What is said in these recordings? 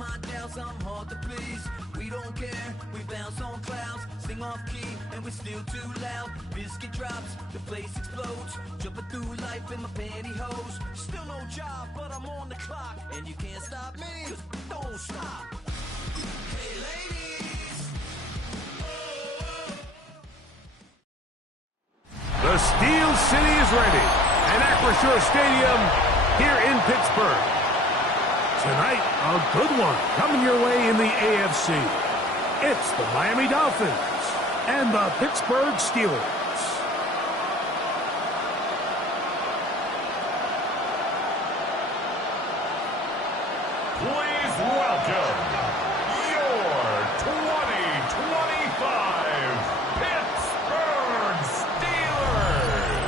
my doubts, I'm hard to please. We don't care, we bounce on clouds, sing off key, and we're still too loud. Biscuit drops, the place explodes. Jumping through life in my pantyhose. Still no job, but I'm on the clock, and you can't stop me, 'cause don't stop. Hey ladies. The Steel City is ready, and Acrisure Stadium here in Pittsburgh. Tonight, a good one coming your way in the AFC. It's the Miami Dolphins and the Pittsburgh Steelers. Please welcome your 2025 Pittsburgh Steelers.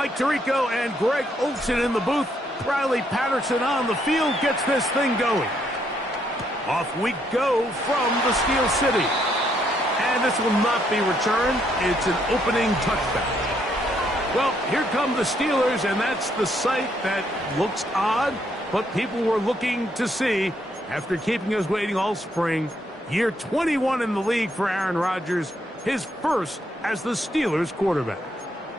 Mike Tirico and Greg Olson in the booth. Riley Patterson on the field gets this thing going. Off we go from the Steel City. And this will not be returned. It's an opening touchback. Well, here come the Steelers, and that's the sight that looks odd, but people were looking to see after keeping us waiting all spring. Year 21 in the league for Aaron Rodgers, his first as the Steelers quarterback.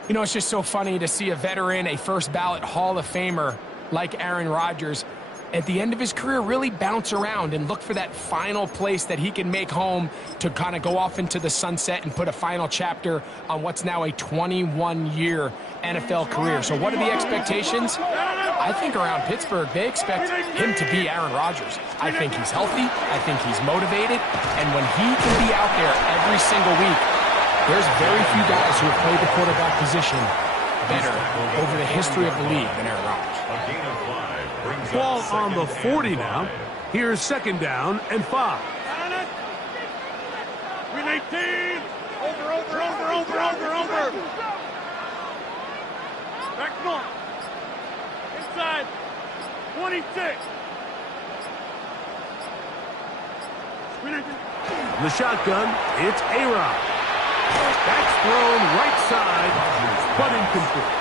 You know, it's just so funny to see a veteran, a first-ballot Hall of Famer like Aaron Rodgers, at the end of his career, really bounce around and look for that final place that he can make home to kind of go off into the sunset and put a final chapter on what's now a 21-year NFL career. So what are the expectations? I think around Pittsburgh, they expect him to be Aaron Rodgers. I think he's healthy. I think he's motivated. And when he can be out there every single week, there's very few guys who have played the quarterback position better over the history of the league than Aaron Rodgers. Ball on the 40 now. Here's second down and 5. Win 18. Over. Back north. Inside. 26. The shotgun, it's A-Rod. That's thrown right side, but incomplete.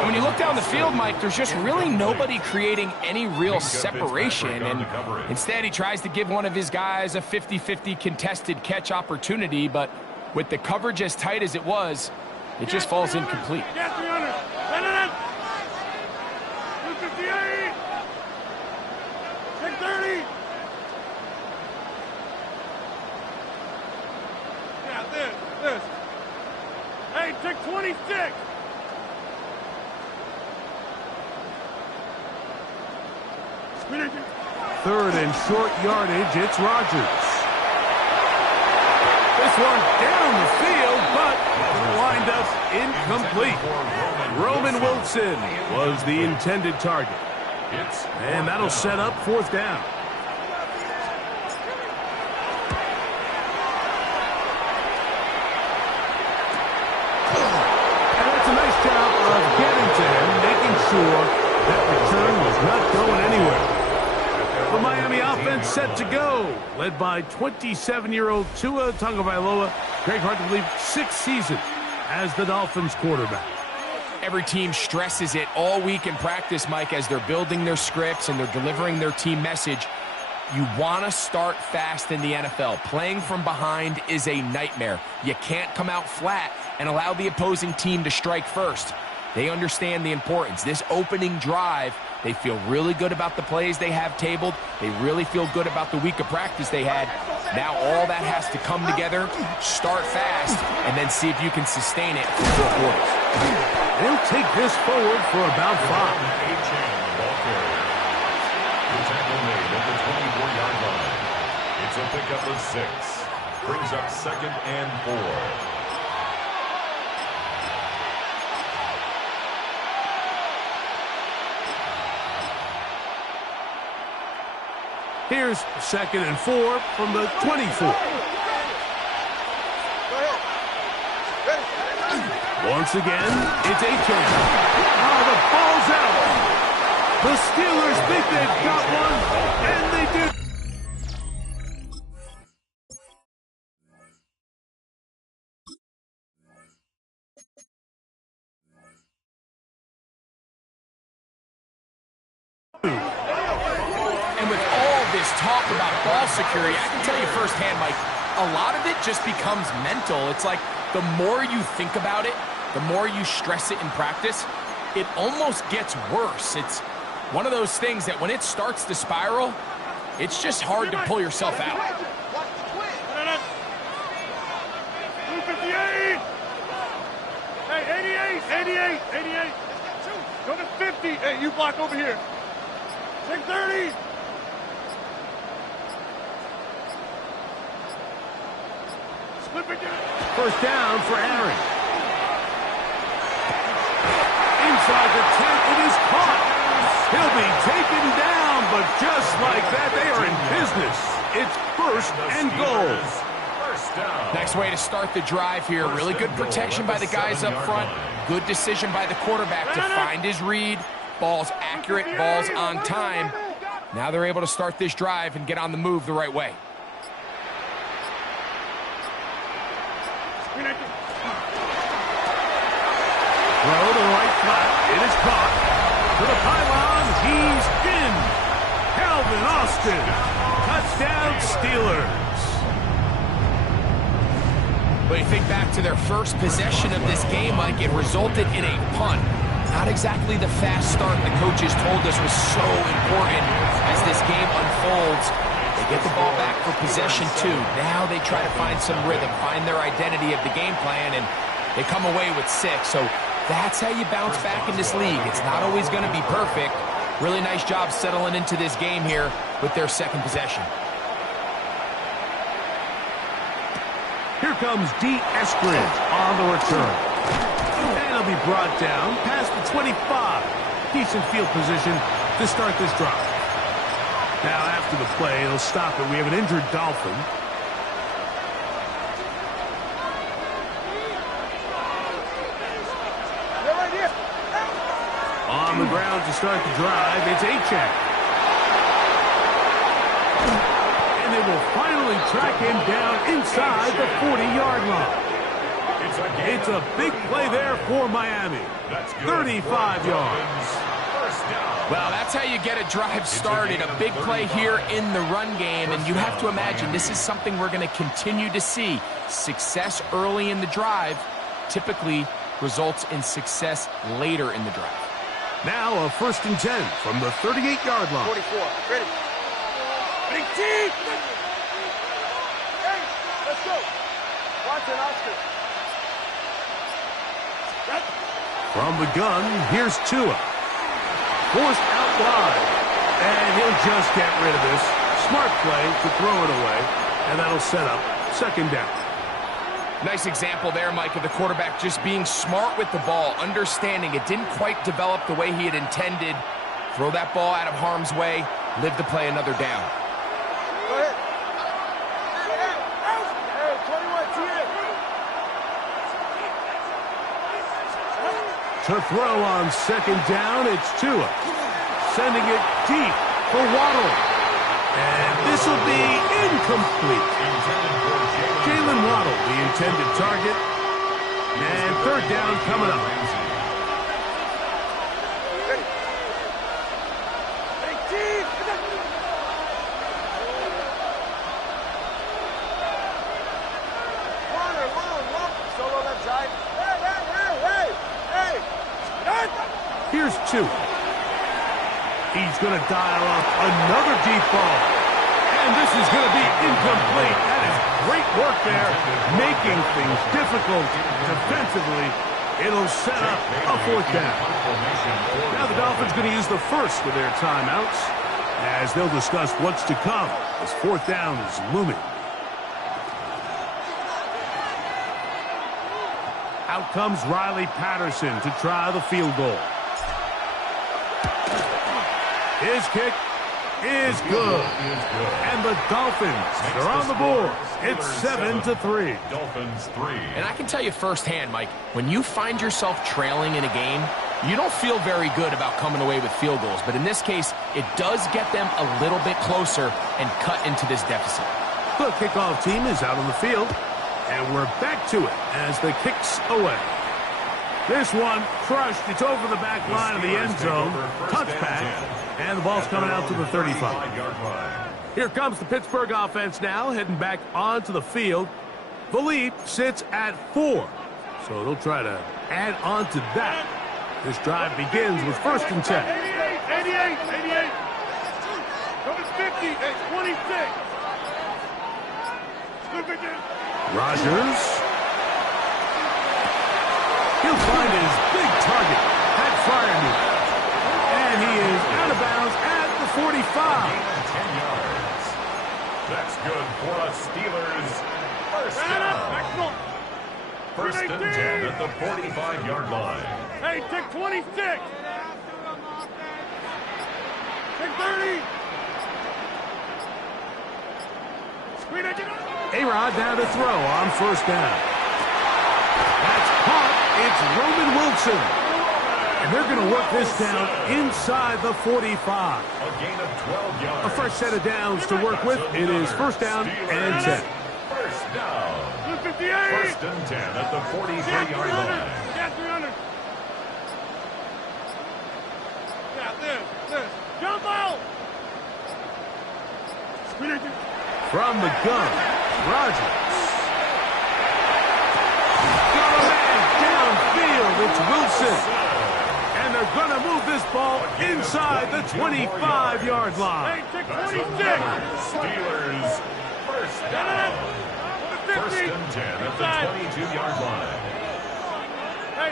And when you look down the field, Mike, there's just really nobody creating any real separation. And instead, he tries to give one of his guys a 50-50 contested catch opportunity. But with the coverage as tight as it was, it just falls incomplete. 258. 630. Yeah, this. Hey, take 26. Third and short yardage, it's Rodgers. This one down the field, but lined up incomplete. Roman Wilson was the intended target. And that'll set up fourth down. And that's a nice job of getting to him, making sure that return was not going anywhere. The Miami offense set to go, led by 27-year-old Tua Tagovailoa. Greg, hard to believe, 6th season as the Dolphins quarterback. Every team stresses it all week in practice, Mike, as they're building their scripts and they're delivering their team message. You want to start fast in the NFL. Playing from behind is a nightmare. You can't come out flat and allow the opposing team to strike first. They understand the importance. This opening drive, they feel really good about the plays they have tabled. They really feel good about the week of practice they had. Now all that has to come together, start fast, and then see if you can sustain it for 4 quarters. They'll take this forward for about 5. It's a pickup of 6. Brings up second and 4. Here's second and 4 from the 24. Once again, it's Gtowncapp. Oh, the ball's out. The Steelers think they've got one, and they do. And with all this talk about ball security, I can tell you firsthand, Mike, a lot of it just becomes mental. It's like the more you think about it, the more you stress it in practice, it almost gets worse. It's one of those things that when it starts to spiral, it's just hard to pull yourself out. 258. Hey, 88. Go to 50. Hey, you block over here. 630. First down for Aaron. Inside the 10, it is caught. He'll be taken down, but just like that, they are in business. It's first and goal. First down. Nice way to start the drive here. Really good protection by the guys up front. Good decision by the quarterback to find his read. Ball's accurate, ball's on time. Now they're able to start this drive and get on the move the right way. Throw to the right flat. It is caught. To the pylon. He's in. Calvin Austin. Touchdown Steelers. But you think back to their first possession of this game, Mike, it resulted in a punt. Not exactly the fast start the coaches told us was so important as this game unfolds. They get the ball back for possession 2. Now they try to find some rhythm, find their identity of the game plan, and they come away with 6. So that's how you bounce back in this league. It's not always going to be perfect. Really nice job settling into this game here with their second possession. Here comes D. Eskridge on the return. And he'll be brought down past the 25. Decent field position to start this drive. Now after the play, they'll stop it. We have an injured Dolphin. On the ground to start the drive, it's Achek. And they will finally track him down inside the 40-yard line. It's a big play there for Miami. 35 yards. Well, that's how you get a drive started. A big play here in the run game, and you have to imagine this is something we're going to continue to see. Success early in the drive typically results in success later in the drive. Now a 1st and 10 from the 38-yard line. 44. Ready. Big team. Hey, let's go. Watson, Oscar. From the gun, here's Tua. Forced out wide. And he'll just get rid of this. Smart play to throw it away. And that'll set up 2nd down. Nice example there, Mike, of the quarterback just being smart with the ball, understanding it didn't quite develop the way he had intended. Throw that ball out of harm's way, live to play another down. Go ahead. Hey, 21, TA. To throw on 2nd down, it's Tua. Sending it deep for Waddle. And this will be incomplete. Jalen Waddle, the intended target. And 3rd down coming up. Big team. Warner, long. Solo left side. Hey. Here's Tua. He's going to dial up another deep ball. And this is going to be incomplete. That is great work there, making things difficult defensively. It'll set up a 4th down. Now the Dolphins going to use the first of their timeouts as they'll discuss what's to come as 4th down is looming. Out comes Riley Patterson to try the field goal. His kick is good. And the Dolphins are on the board. It's 7-3. Dolphins 3. And I can tell you firsthand, Mike, when you find yourself trailing in a game, you don't feel very good about coming away with field goals. But in this case, it does get them a little bit closer and cut into this deficit. The kickoff team is out on the field. And we're back to it as the kick's away. This one crushed. It's over the back line of the end zone. Touchback. And the ball's coming out to the 35. Here comes the Pittsburgh offense now, heading back onto the field. The lead sits at 4. So they'll try to add on to that. This drive begins with 1st and 10. 88. Number 50 and 26. Rodgers. He'll find his big target at Freiermuth. And he is out of bounds at the 45. 10 yards. That's good for a Steelers 1st down. 1st and 10 at the 45-yard line. Hey, take 26. Take 30. Screen it. A-Rod now to throw on first down. That's caught. It's Roman Wilson. And they're going to work this down inside the 45. A gain of 12 yards. A fresh set of downs to work with. It is first down and 10. First down. 58. First and 10 at the 43-yard line. Got 300. Yeah, this. Jump out. From the gun, Rodgers. Got a man downfield. It's Wilson. And they're going to move this ball inside the 25-yard line. Hey, 26. Steelers, first down. First and 10 at the 22-yard line. Hey,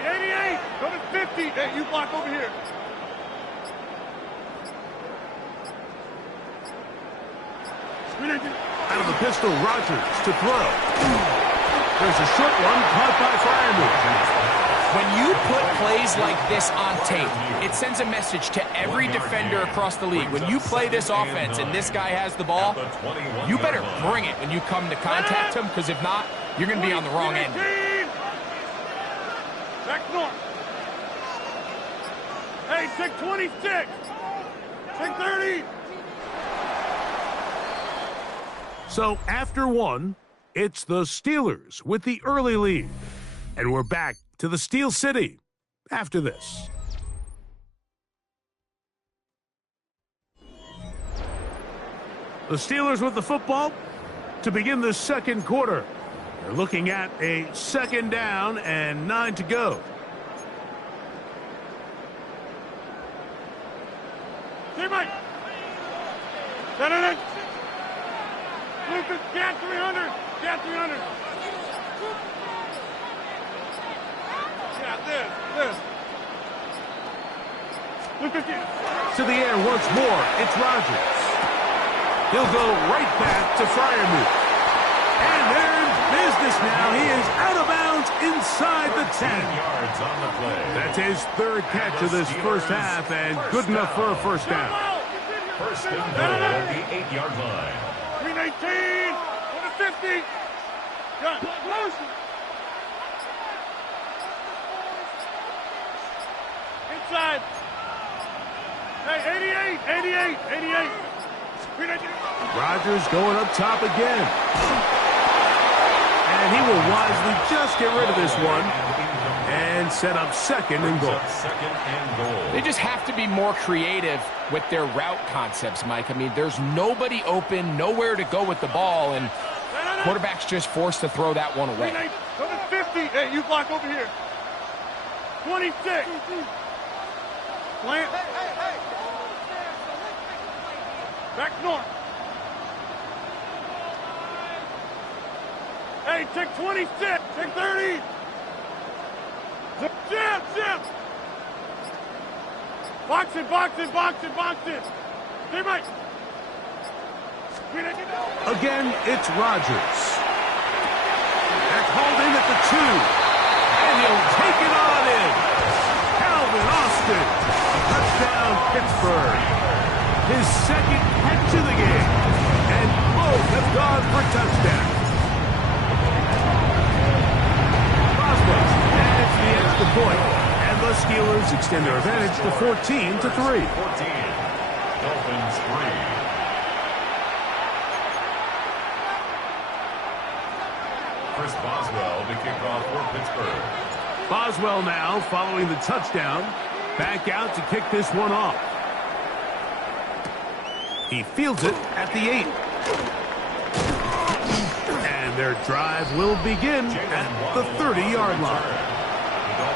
88. Go to 50. Hey, you block over here. Out of the pistol, Rodgers to throw. There's a short one caught by Fryermuth. When you put plays like this on tape, it sends a message to every defender across the league. When you play this offense and this guy has the ball, you better bring it when you come to contact him, because if not, you're going to be on the wrong end. Back north. Hey, take 26. Take 30. So after one, it's the Steelers with the early lead. And we're back to the Steel City after this. The Steelers with the football to begin the second quarter. They're looking at a second down and 9 to go. Teammate. Set it. Lucas, get 300. Get 300. Yeah, this. Lucas, To the air once more, it's Rodgers. He'll go right back to Fryermuth. And they're in business now. He is out of bounds inside the 10. Yards on the play. That's his third catch of this first half, and good enough for a first down. First and goal at the 8-yard line. 319. Go to 50. Gun. Inside. Hey, 88. Rodgers going up top again. And he will wisely just get rid of this one and set up second and goal. They just have to be more creative with their route concepts, Mike. I mean, there's nobody open, nowhere to go with the ball, and quarterback's just forced to throw that one away. Go to 50. Hey, you block over here. 26. Plant. Back north. Hey, take 26. Take 30. Zip. Box it. Teammate. Again, it's Rodgers. That's hauled in at the 2. And he'll take it on in. Calvin Austin. Touchdown, Pittsburgh. His second catch of the game. And both have gone for touchdowns. Boswell adds the extra point. And the Steelers extend their advantage to 14 to 3. 14. Dolphins 3. Chris Boswell to kick off for Pittsburgh. Boswell now following the touchdown. Back out to kick this one off. He fields it at the 8. And their drive will begin at the 30-yard line.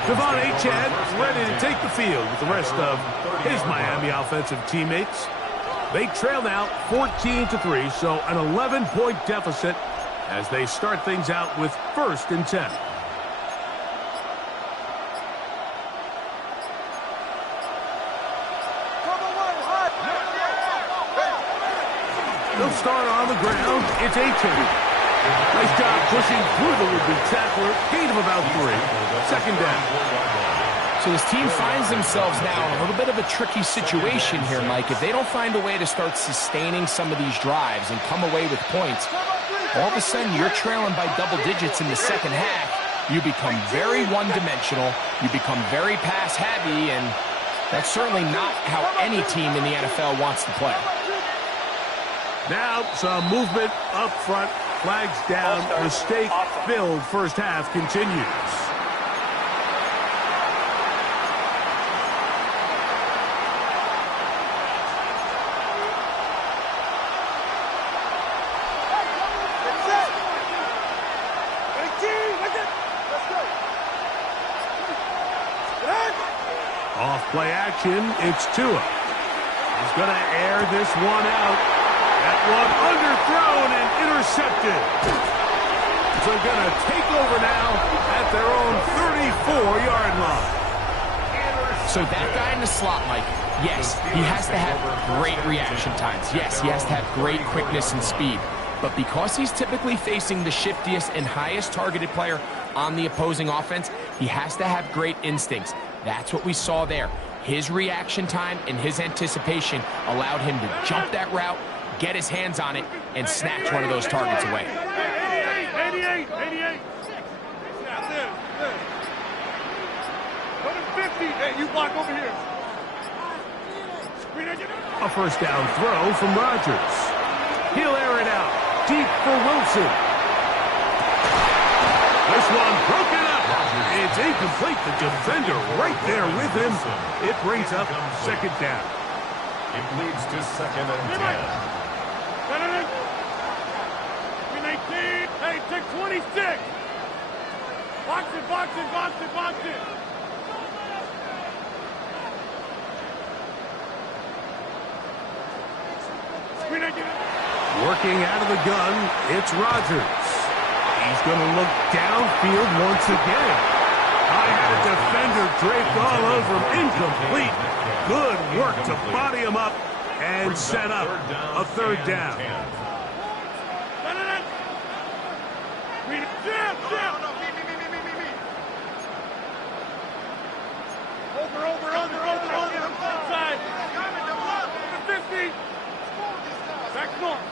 Devon Achane ready to take the field with the rest of his Miami offensive teammates. They trail now 14 to 3, so an 11-point deficit as they start things out with first and 10. They'll start on the ground. It's Achane. Nice job pushing through the would-be tackler. Gain of about 3. Second down. So this team finds themselves now in a little bit of a tricky situation here, Mike. If they don't find a way to start sustaining some of these drives and come away with points, all of a sudden you're trailing by double digits in the second half. You become very one-dimensional. You become very pass-heavy, and that's certainly not how any team in the NFL wants to play. Now some movement up front. Flags down. Mistake-filled first half continues. Off play action, it's Tua. He's going to air this one out. That one underthrown and intercepted. So they're going to take over now at their own 34-yard line. So that guy in the slot, Mike, yes, he has to have great reaction times. Yes, he has to have great quickness and speed. But because he's typically facing the shiftiest and highest targeted player on the opposing offense, he has to have great instincts. That's what we saw there. His reaction time and his anticipation allowed him to jump that route, get his hands on it, and snatch one of those targets away. 88. Go to 50. Hey, you block over here. A first down throw from Rodgers. He'll air it out. Deep for Wilson. This one broken up. It's incomplete. The defender right there with him. It brings up second down. It leads to 2nd and 10. Hey, take 26. Box it. Working out of the gun, it's Rodgers. He's going to look downfield once again. I had a defender draped all over him. Incomplete. Good work to body him up and set up a third down. Over. Inside. 50. Back north.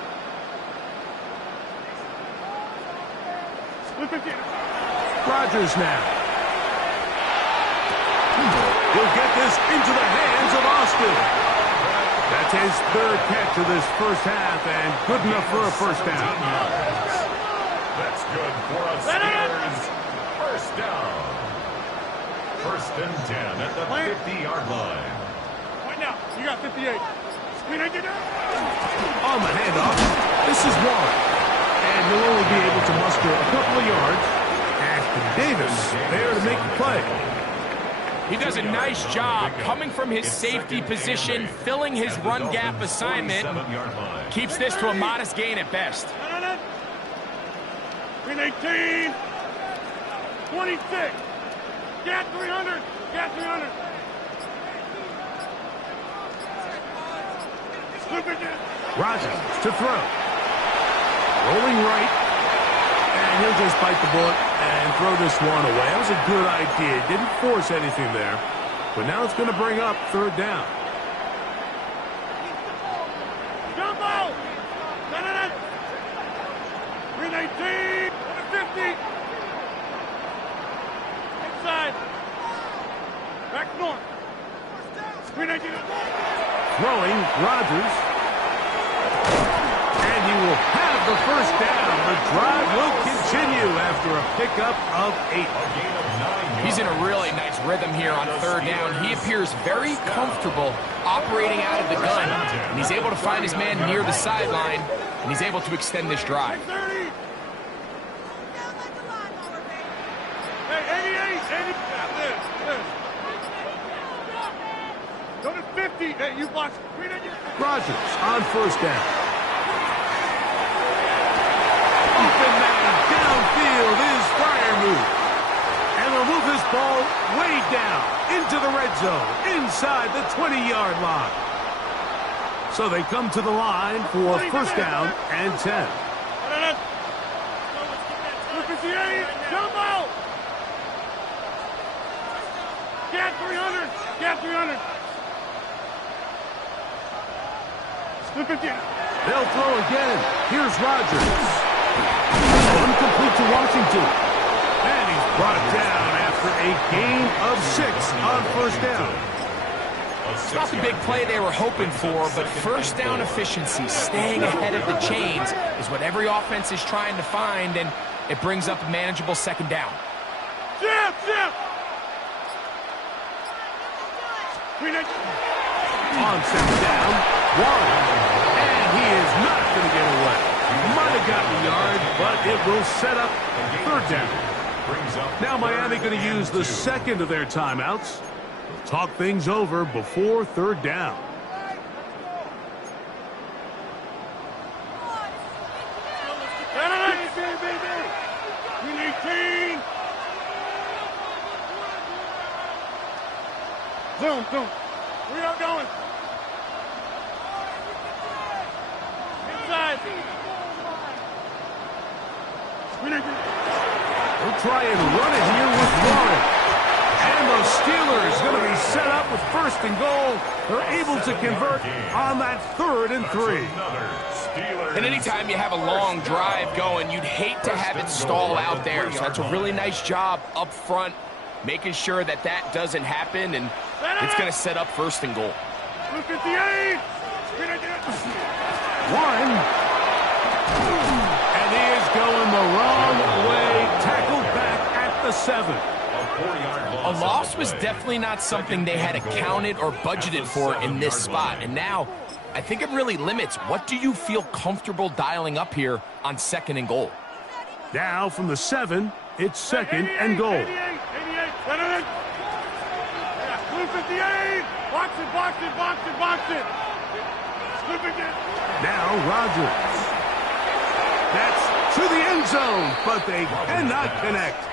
Rodgers now. He'll get this into the hands of Austin. That's his third catch of this first half, and good enough for a first down. That's good for a Steelers first down. 1st and 10 at the 50-yard line. Right now, you got 58. On the handoff, this is Warren. And he'll only be able to muster a couple of yards. Ashton Davis there to make the play. He does a nice job coming from his safety position, filling his run gap assignment. Keeps this to a modest gain at best. 18. 26. Got 300. Rodgers to throw. Rolling right. And he'll just bite the bullet and throw this one away. That was a good idea. Didn't force anything there. But now it's going to bring up third down. Jumbo! 318. 50. Inside. Back north. 319. Throwing, Rodgers. And he will have the first down. The drive will continue after a pickup of 8. He's in a really nice rhythm here on third down. He appears very comfortable operating out of the gun. And he's able to find his man near the sideline, and he's able to extend this drive. 30. Hey, 88. Go to 50. Hey, you box. Rodgers on first down. Open man downfield is Freiermuth. And they'll move this ball way down into the red zone, inside the 20-yard line. So they come to the line for first down and 10. 58. Jumbo! Got 300. They'll throw again. Here's Rodgers. Incomplete to Washington. And he's brought down after a gain of 6 on first down. It's not the big play they were hoping for, but first down efficiency, staying ahead of the chains, is what every offense is trying to find, and it brings up a manageable second down. Jim! On second down, Warren. And he is not going to get away. Might have gotten a yard, but it will set up third down. Now Miami going to use the second of their timeouts. Talk things over before third down. We need team. Zoom. We are going. Inside. We'll try and run it here with Warren. And the Steelers going to be set up with first and goal. They're able to convert on that 3rd and 3. And anytime you have a long drive going, you'd hate to have it stall out there. So that's a really nice job up front, making sure that that doesn't happen, and it's going to set up first and goal. Warren. And he is going the wrong way. Tackled back at the 7. A loss was definitely not something they had accounted or budgeted for in this spot. And now, I think it really limits what do you feel comfortable dialing up here on second and goal. Now from the 7, it's second and goal. 88. Blue 58. Box it. Now Rodgers. That's to the end zone, but they cannot connect.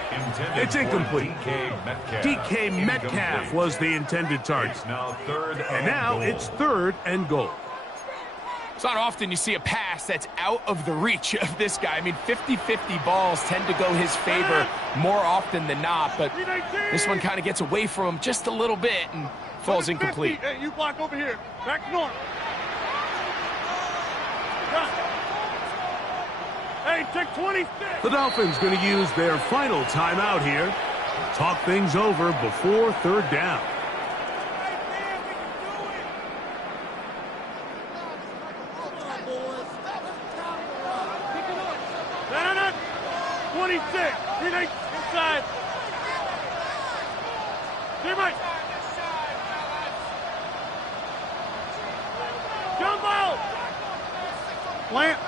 It's incomplete. DK Metcalf was the intended target. And now it's third and goal. It's not often you see a pass that's out of the reach of this guy. I mean, 50-50 balls tend to go his favor more often than not, but this one kind of gets away from him just a little bit and falls incomplete. Hey, you block over here. Back north. Hey, take 26. The Dolphins going to use their final timeout here. Talk things over before third down. No. 26. Inside. Teammate. Jumbo. Plant.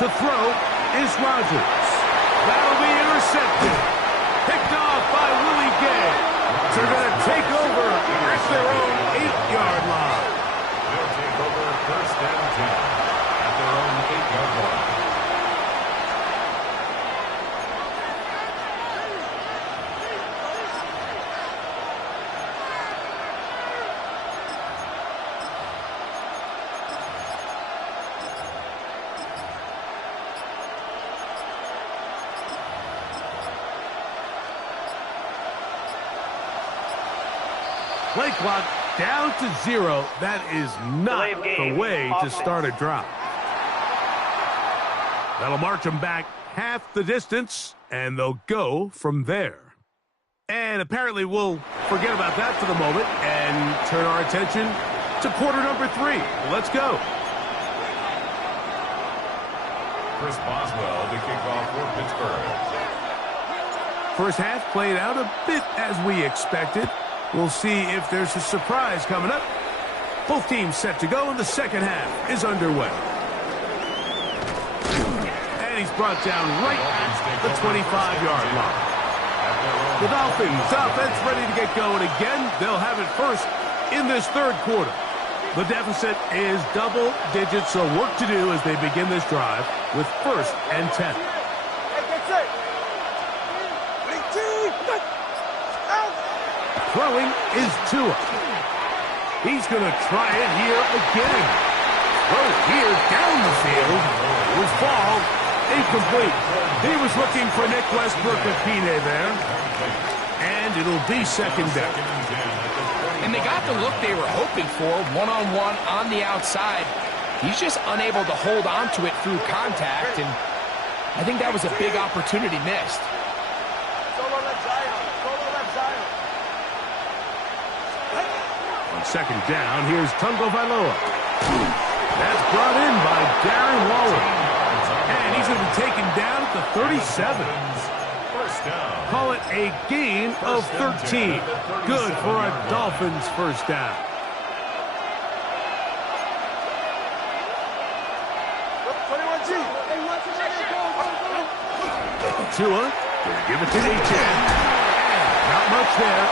To throw is Rodgers. That'll be intercepted. Picked off by Willie Gay. They're going to take over at their own 8-yard line. They'll take over first and 10 at their own 8-yard line. Play clock down to 0. That is not the way to start a drive. That'll march them back half the distance, and they'll go from there. And apparently we'll forget about that for the moment and turn our attention to quarter number 3. Let's go. Chris Boswell to kick off for Pittsburgh. First half played out a bit as we expected. We'll see if there's a surprise coming up. Both teams set to go, and the second half is underway. And he's brought down right at the 25-yard line. The Dolphins offense ready to get going again. They'll have it first in this third quarter. The deficit is double digits, so work to do as they begin this drive with first and 10. Throwing is Tua. He's going to try it here again. Throw here down the field. Will fall incomplete. He was looking for Nick Westbrook of Pine there. And it'll be second down. And they got the look they were hoping for, one-on-one on the outside. He's just unable to hold on to it through contact, and I think that was a big opportunity missed. On second down, here's Tagovailoa. That's brought in by Darren Waller. And he's going to be taken down at the 37. First down. Call it a gain of 13. Good for a Dolphins first down. Tua, gonna give it to Etienne. Not much there.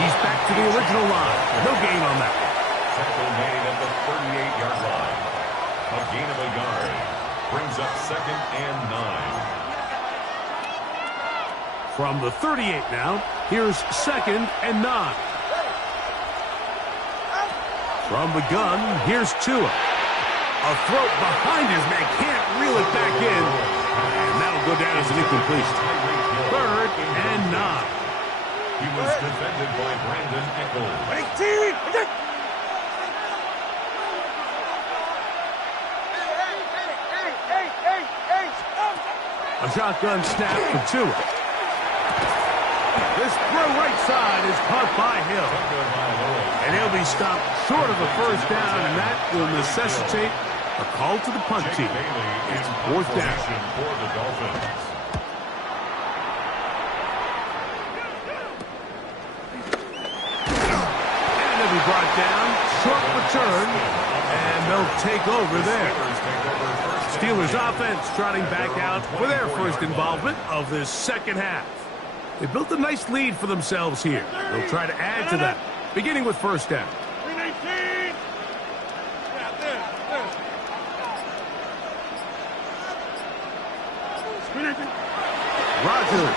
He's back to the original line. No gain on that. Tackle made at the 38-yard line. A gain of a yard. Brings up 2nd and 9. From the 38 now, here's 2nd and 9. From the gun, here's Tua. A throw behind his man, can't reel it back in. And that'll go down as an incompletion. 3rd and 9. He was defended by Brandon Echols. 18! A shotgun snap for Tua. This throw right side is caught by Hill. And he'll be stopped short of a first down, and that will necessitate a call to the punt team. It's 4th down. For the Dolphins. And they'll be brought down. Short return. And they'll take over there. Steelers offense trotting back out for their first involvement of this second half. They built a nice lead for themselves here. They'll try to add to that, beginning with first down. Rodgers.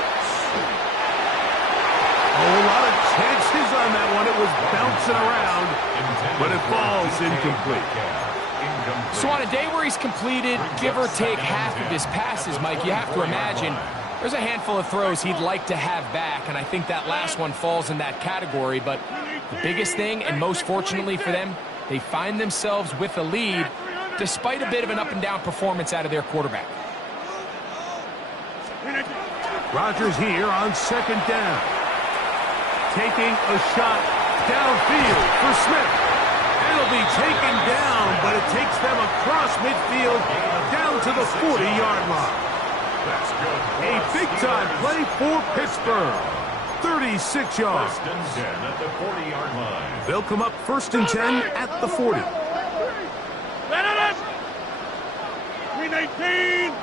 Oh, a lot of chances on that one. It was bouncing around, but it falls incomplete. So on a day where he's completed, give or take half of his passes, Mike, you have to imagine there's a handful of throws he'd like to have back, and I think that last one falls in that category. But the biggest thing, and most fortunately for them, they find themselves with a lead despite a bit of an up-and-down performance out of their quarterback. Rodgers here on 2nd down. Taking a shot downfield for Smith. It'll be taken down, but it takes them across midfield down to the 40-yard line. That's good. A big-time play for Pittsburgh. 36 yards. 1st and 10 at the 40-yard line. They'll come up 1st and 10 at the 40. 319!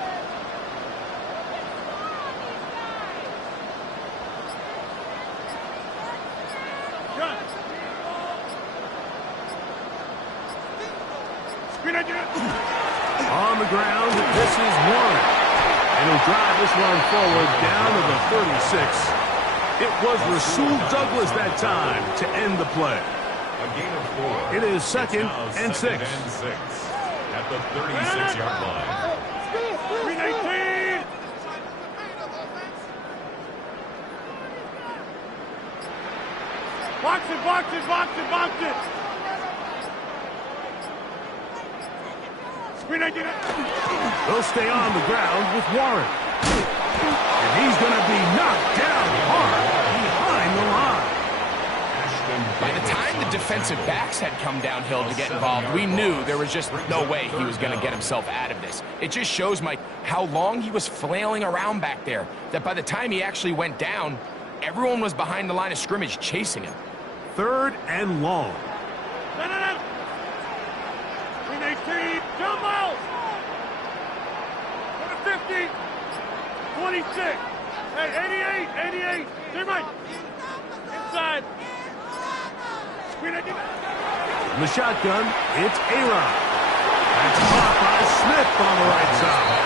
On the ground, this is Warren. And he'll drive this one forward down to the 36. It was Rasul Douglas that time to end the play. A gain of 4. It is 2nd and 6. At the 36-yard line. 319! Box it, box it, box it, box it! They'll stay on the ground with Warren. And he's going to be knocked down hard behind the line. By the time the defensive backs had come downhill to get involved, we knew there was just no way he was going to get himself out of this. It just shows, Mike, how long he was flailing around back there, that by the time he actually went down, everyone was behind the line of scrimmage chasing him. 3rd and long. 319! Jump out! 50! 26! Hey, 88! 88! Stay right! Inside! In the shotgun, it's A-Rod. That's caught by Smith on the right side.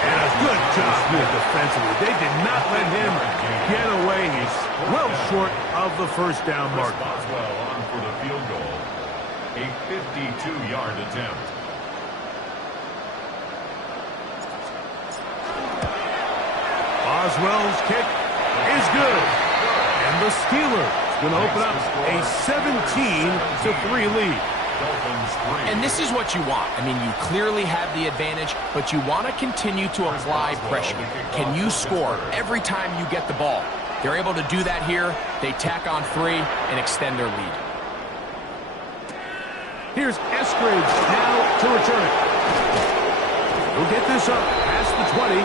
And a good job here defensively. They did not let him get away. He's well short of the first down mark. Boswell on for the field goal. A 52-yard attempt. Boswell's kick is good. And the Steelers going to open up a 17-3 lead. And this is what you want. I mean, you clearly have the advantage, but you want to continue to apply pressure. Can you score every time you get the ball? They're able to do that here. They tack on 3 and extend their lead. Here's Eskridge now to return it. We'll get this up past the 20.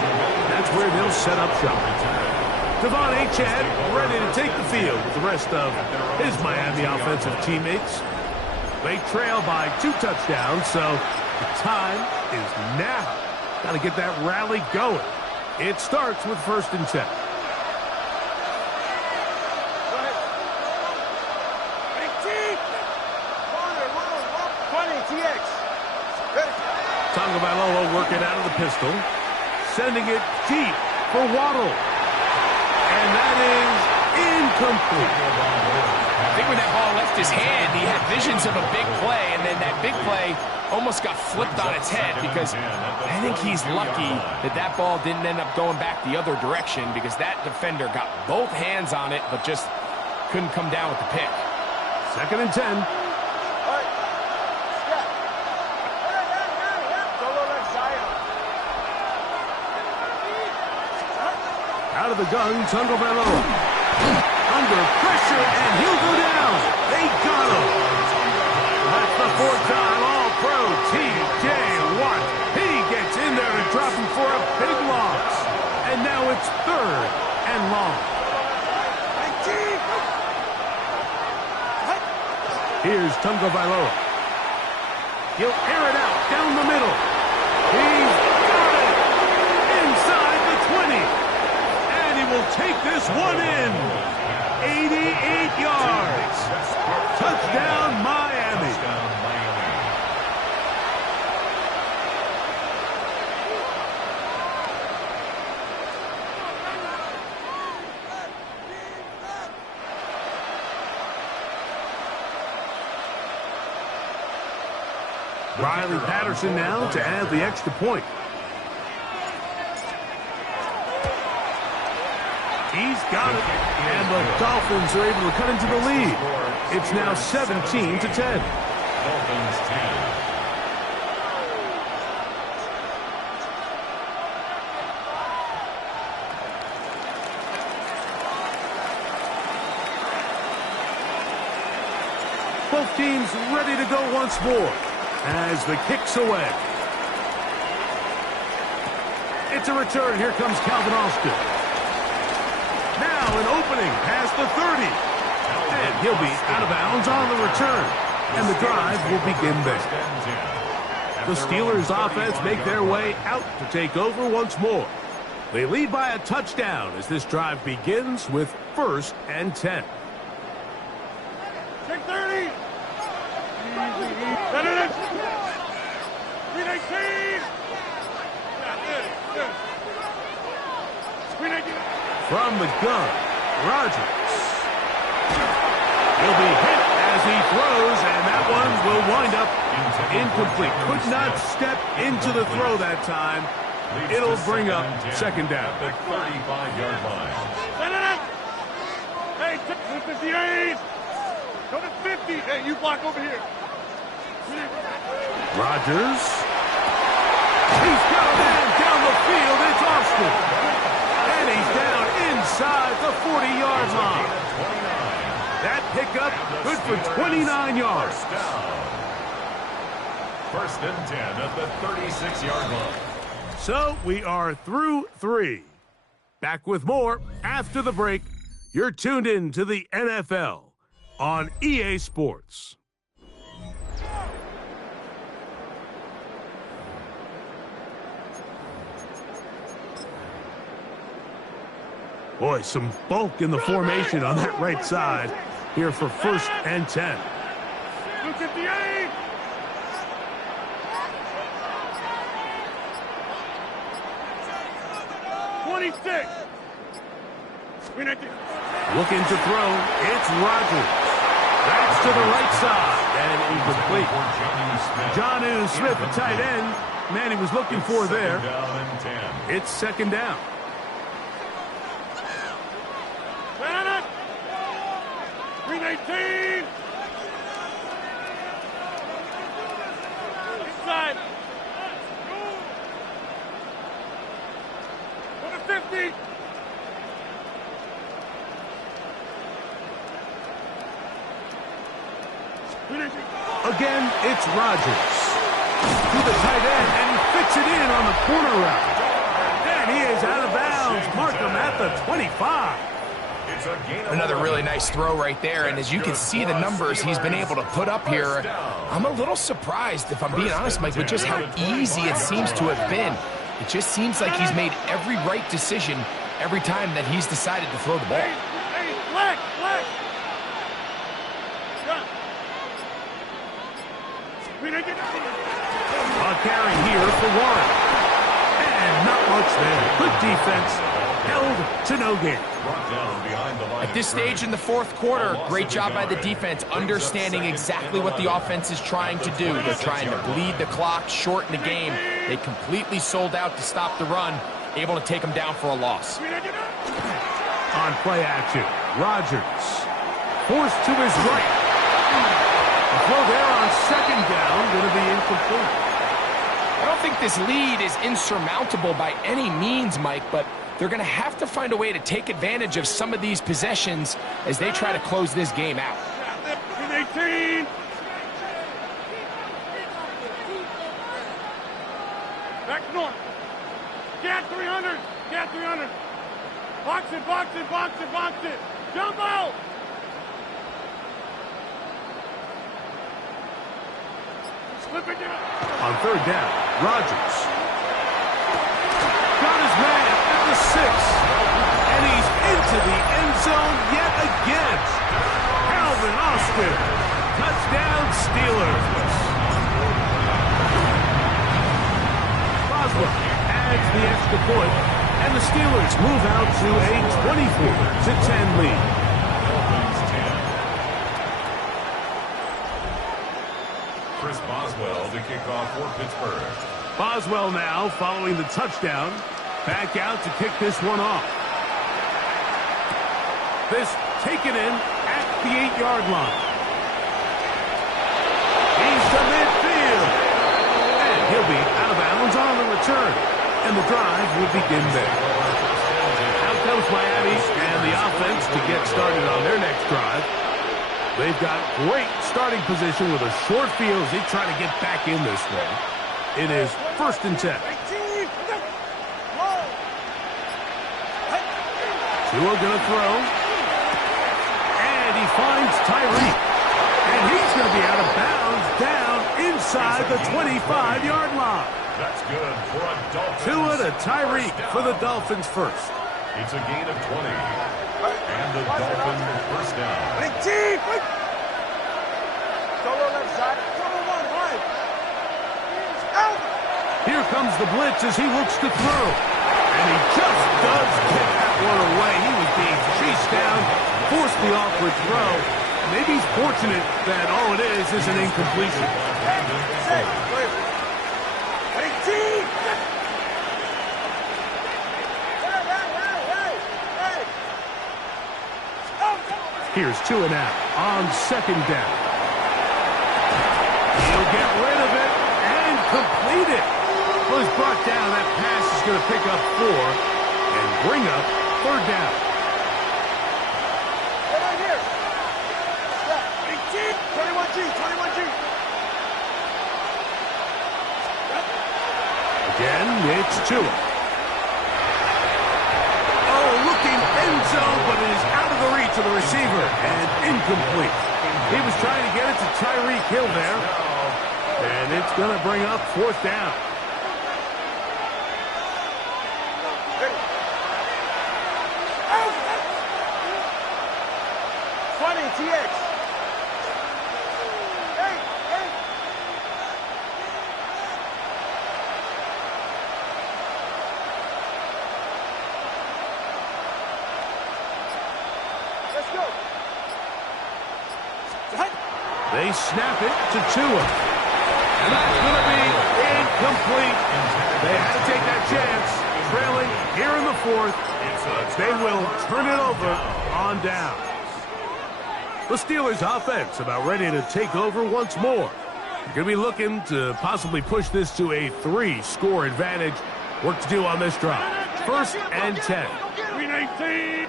That's where they'll set up shop. Devon Achad ready to take the field with the rest of his Miami offensive teammates. They trail by 2 touchdowns, so the time is now. Got to get that rally going. It starts with 1st and 10. Tagovailoa working out of the pistol. Sending it deep for Waddle. And that is incomplete. I think when that ball left his hand, he had visions of a big play, and then that big play almost got flipped on its head because I think he's lucky that that ball didn't end up going back the other direction because that defender got both hands on it but just couldn't come down with the pick. 2nd and 10. Out of the gun, Tagovailoa. Under pressure, and he'll go down. They got him. That's the 4th time All-Pro T.J. Watt. He gets in there and drops him for a big loss. And now it's 3rd and long. Here's Tagovailoa. He'll air it out down the middle. He's got it inside the 20. Will take this one in. 88 yards. Touchdown, Miami. Riley Patterson now to add the extra point. He's got it, and the Dolphins are able to cut into the lead. It's now 17-10. Dolphins 10. Both teams ready to go once more as the kick's away. It's a return. Here comes Calvin Austin. Now an opening past the 30. And he'll be out of bounds on the return. And the drive will begin there. The Steelers offense make their way out to take over once more. They lead by a touchdown as this drive begins with 1st and 10. Check 30. That is it. 319. From the gun, Rodgers. He'll be hit as he throws, and that one will wind up incomplete. Could not step into the throw that time. It'll bring up 2nd down. The 35-yard line. Hey, 58. Go to 50. Hey, you block over here. Rodgers. He's got a man down the field. It's Austin. And he's down inside the 40-yard line. That pickup good for 29 yards. 1st and 10 at the 36-yard line. So we are through 3. Back with more after the break. You're tuned in to the NFL on EA Sports. Boy, some bulk in the formation on that right side here for 1st and 10. 58. Looking to throw. It's Rodgers. That's to the right side and incomplete. Jonnu Smith, the tight end. Man, he was looking for there. It's 2nd down. 18. Inside. Go to 50. Again, it's Rodgers. To the tight end, and he fits it in on the corner route. And he is out of bounds. Mark him at the 25. Another really nice throw right there, and as you can see the numbers he's been able to put up here, I'm a little surprised, if I'm being honest, Mike, with just how easy it seems to have been. It just seems like he's made every right decision every time that he's decided to throw the ball. Hey, black. A carry here for Warren. And not much there. Good defense. Held to no gain. At this stage in the fourth quarter, great job by the defense, understanding exactly what the offense is trying to do. They're trying to bleed the clock, shorten the game. They completely sold out to stop the run, able to take them down for a loss. On play action, Rodgers forced to his right. The throw there on second down, going to be incomplete. I don't think this lead is insurmountable by any means, Mike, but they're going to have to find a way to take advantage of some of these possessions as they try to close this game out. 18. Back north. Get 300. Get 300. Box it. Jump out. Slip it down. On third down, Rodgers got his man at the 6. And he's into the end zone yet again. Calvin Austin. Touchdown Steelers. Boswell adds the extra point, and the Steelers move out to a 24-10 lead. Boswell to kick off for Pittsburgh. Boswell now following the touchdown. Back out to kick this one off. This taken in at the 8-yard line. He's to midfield. And he'll be out of bounds on the return. And the drive will begin there. Out comes Miami and the offense to get started on their next drive. They've got great starting position with a short field as they try to get back in this one. It is 1st and 10. Tua going to throw. And he finds Tyreek. And he's going to be out of bounds down inside the 25-yard line. That's good for a Dolphins. Tua to Tyreek for the Dolphins first. It's a gain of 20. And the Dolphins first down. 18. Solo left side. Solo one wide. Out. Here comes the blitz as he looks to throw. And he just does get that one away. He was being chased down, forced the awkward throw. Maybe he's fortunate that all it is an incompletion. 18. Here's Tua now on second down. He'll get rid of it and complete it. Well, he's brought down. That pass is going to pick up 4 and bring up third down. Right here. 18. 21G. Again, it's Tua. Oh, looking end zone, but it is out of the reach of the receiver and incomplete. He was trying to get it to Tyreek Hill there, and it's going to bring up 4th down. 20 TX. Hey. Let's go. They snap it to Tua. And that's going to be incomplete. They had to take that chance. Trailing here in the 4th. They will turn it over on down. The Steelers offense about ready to take over once more. You're going to be looking to possibly push this to a 3-score advantage. Work to do on this drive. 1st and 10. Green 18.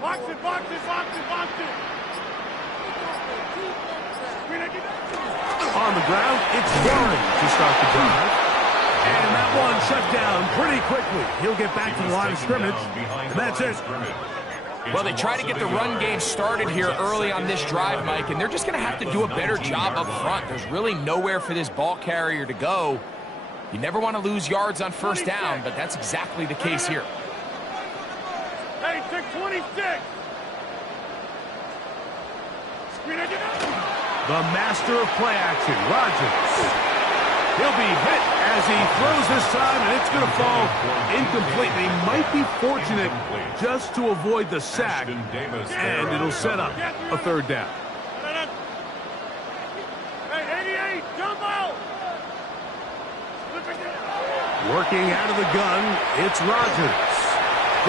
Box it, box it, box it, box it. Green 18. On the ground, it's Warren to start the drive. And that one shut down pretty quickly. He'll get back to the line of scrimmage, and that's it. Well, they try to get the run game started here early on this drive, Mike, and they're just going to have to do a better job up front. There's really nowhere for this ball carrier to go. You never want to lose yards on 1st down, but that's exactly the case here. Hey, take 26. The master of play action, Rodgers. He'll be hit as he throws this time, and it's going to fall incomplete. He might be fortunate just to avoid the sack, and it'll set up a 3rd down. Hey, 88, jump out! Working out of the gun, it's Rodgers.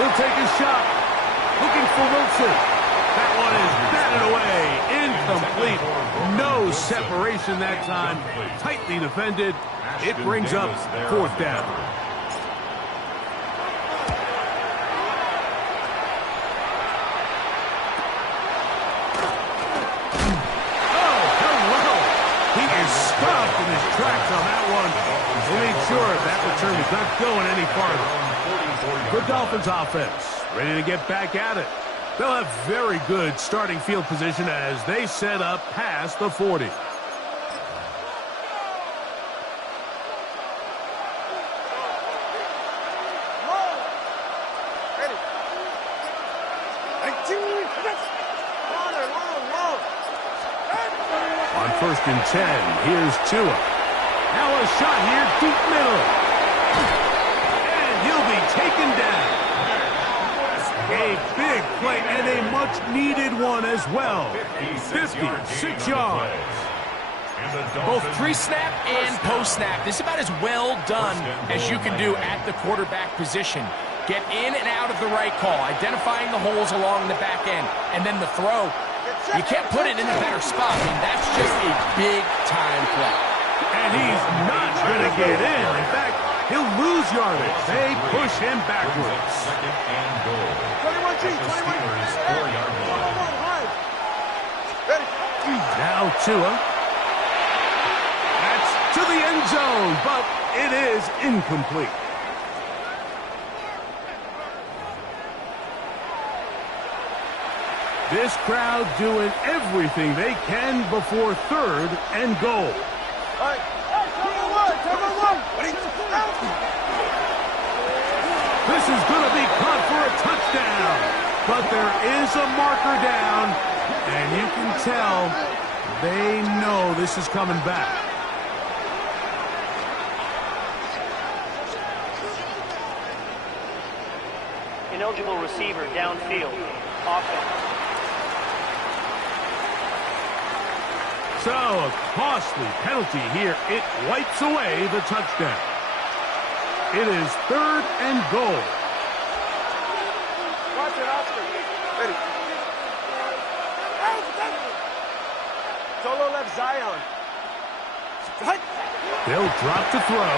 He'll take his shot. Looking for Wilson. That one is batted away. Incomplete. No separation that time. Tightly defended. It brings up 4th down. Oh, hello. He is stopped in his tracks on that one. They made sure that return is not going any farther. Good Dolphins offense. Ready to get back at it. They'll have very good starting field position as they set up past the 40. On 1st and 10, here's Tua. Now a shot here, deep middle. And he'll be taken down. A big play and a much-needed one as well. 56 yards. Both pre-snap and post-snap. This is about as well done as you can do at the quarterback position. Get in and out of the right call, identifying the holes along the back end, and then the throw. You can't put it in a better spot. I mean, that's just a big-time play. And he's not going to get in. In fact, he'll lose yardage. They push him backwards. 2nd and goal. 21G, 21. 4-yard line. Now Tua. That's to the end zone, but it is incomplete. This crowd doing everything they can before 3rd and goal. This is going to be caught for a touchdown. But there is a marker down, and you can tell they know this is coming back. Ineligible receiver downfield. Offense. So, a costly penalty here. It wipes away the touchdown. It is 3rd and goal. Watch it, Oscar. Ready. Solo left Zion. They'll drop to throw.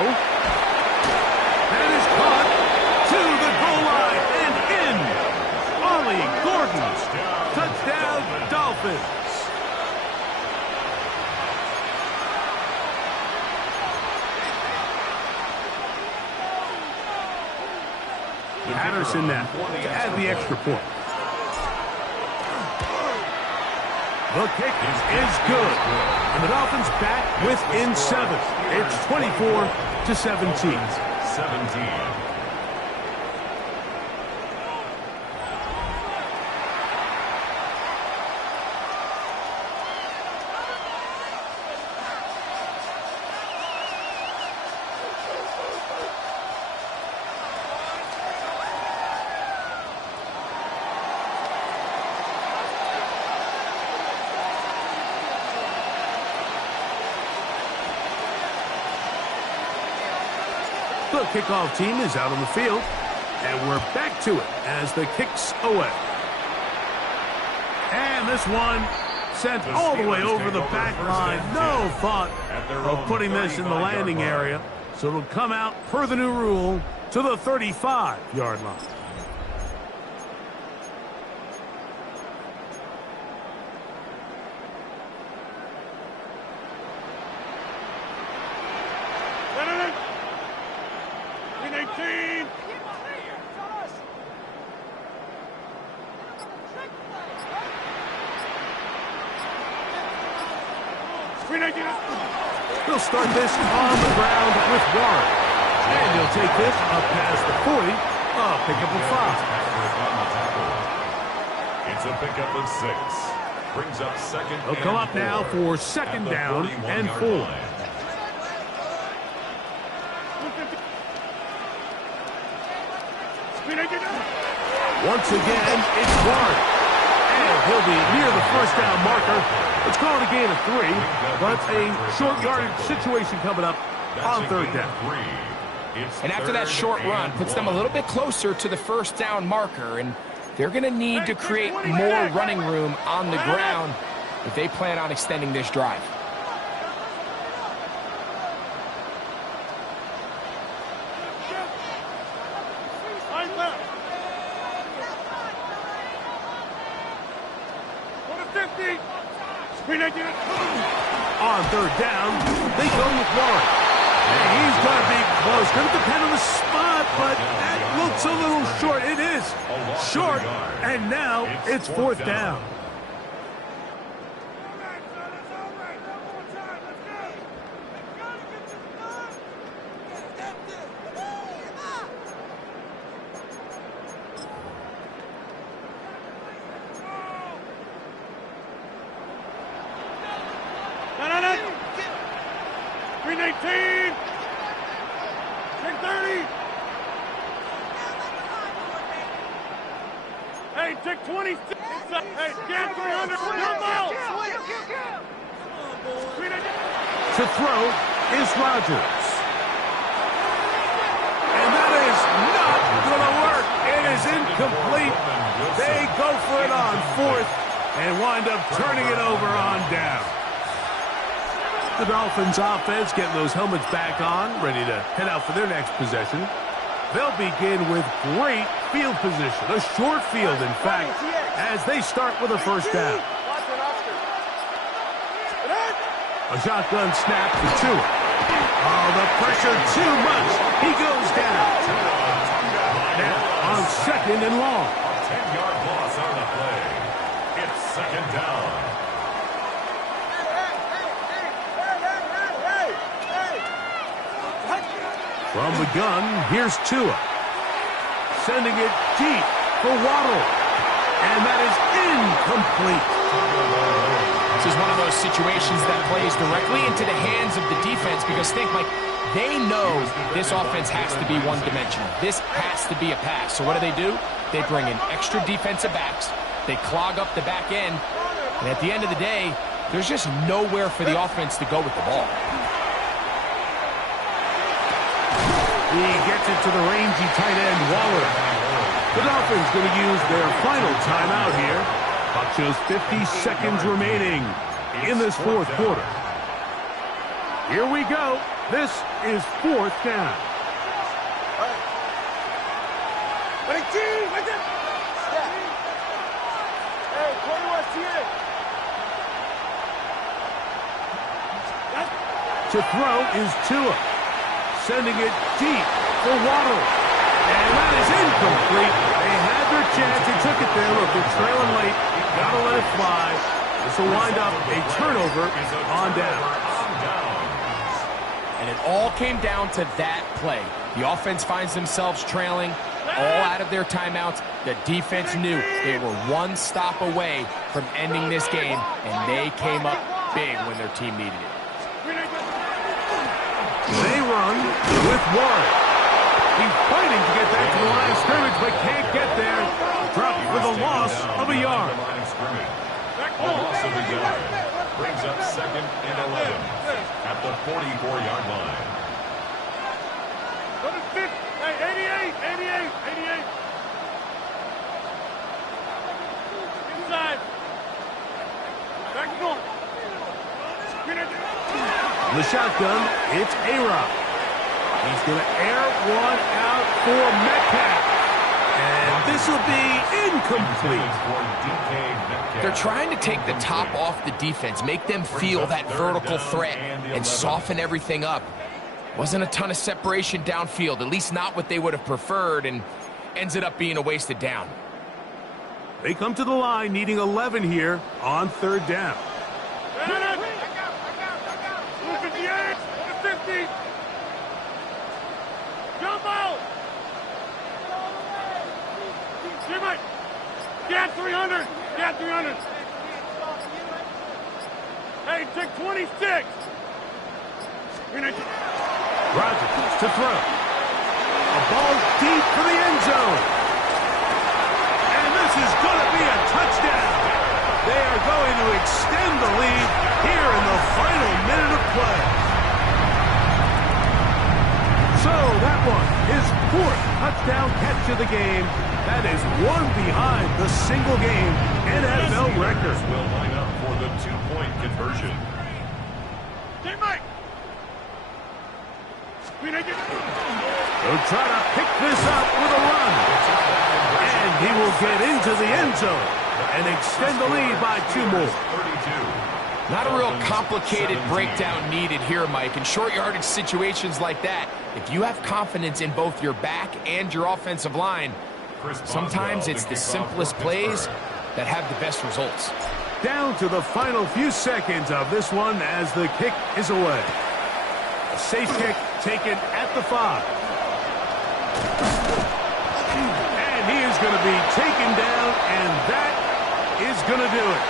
That is caught to the goal line and in. Ollie Gordon. Touchdown, Dolphins. Patterson now to add the extra point. The kick is good. And the Dolphins back within 7. It's 24-17. 17. The kickoff team is out on the field. And we're back to it as the kick's away. And this one sent all the way over the back line. No thought of putting this in the landing area. So it'll come out per the new rule to the 35-yard line. He'll start this on the ground with Warren. And he'll take this up past the 40. Pickup of 5. It's a pickup of 6. Brings up second. He'll come up now for second down and 4. Once again, it's Warren. And he'll be near the first down marker. It's called a gain of 3, but a short yardage situation coming up on third down. And after that short run, puts them a little bit closer to the first down marker, and they're going to need to create more running room on the ground if they plan on extending this drive. On third down, they go with Warren. And he's going to be close. Going to depend on the spot, but that looks a little short. It is short, and now it's fourth down. Hey, take 20. Hey, get 300. To throw is Rodgers. And that is not going to work. It is incomplete. They go for it on fourth and wind up turning it over on down. The Dolphins offense getting those helmets back on, ready to head out for their next possession. They'll begin with great field position, a short field, in fact, as they start with a first down. A shotgun snap to Tua. Oh, the pressure too much. He goes down. Now on second and long. 10-yard loss on the play. It's second down. From the gun, here's Tua. Sending it deep for Waddle. And that is incomplete. This is one of those situations that plays directly into the hands of the defense because think, Mike, they know this offense has to be one-dimensional. This has to be a pass. So what do? They bring in extra defensive backs. They clog up the back end. And at the end of the day, there's just nowhere for the offense to go with the ball. He gets it to the rangy tight end, Waller. The Dolphins going to use their final timeout here. Clock shows 50 seconds remaining in this fourth quarter. Here we go. This is fourth down. To throw is Tua. Sending it deep for Waddle. And that is incomplete. They had their chance. They took it there. Look, they're trailing late. Got to let it fly. This will wind up a turnover on down. And it all came down to that play. The offense finds themselves trailing, all out of their timeouts. The defense knew they were one stop away from ending this game, and they came up big when their team needed it. They run with Warren. He's fighting to get back to the line of scrimmage, but can't get there. Dropped for the loss of a yard. A loss of a yard. Brings up second and 11 at the 44-yard line. Hey, 88. Inside. Back north. The shotgun, it's A-Rod. He's going to air one out for Metcalf. And this will be incomplete. They're trying to take the top off the defense, make them feel that vertical threat, and soften everything up. Wasn't a ton of separation downfield, at least not what they would have preferred, and ends it up being a wasted down. They come to the line needing 11 here on third down. 58, 50. Jump out. Jimmy, get 300. Get 300. Hey, take 26. Rodgers to throw. A ball deep for the end zone. And this is going to be a touchdown. They are going to extend the lead here in the final minute of play. So that one, his fourth touchdown catch of the game. That is one behind the single-game NFL record. Will line up for the two-point conversion. They'll try to pick this up with a run. And he will get into the end zone and extend the lead by 2 more. Not a real complicated breakdown needed here, Mike. In short yardage situations like that, if you have confidence in both your back and your offensive line, sometimes it's the simplest plays that have the best results. Down to the final few seconds of this one as the kick is away. A safe kick taken at the 5. And he is going to be taken down, and that is going to do it.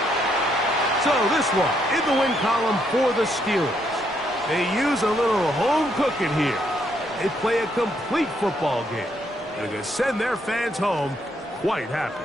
So this one in the win column for the Steelers. They use a little home cooking here. They play a complete football game. They're going to send their fans home quite happy.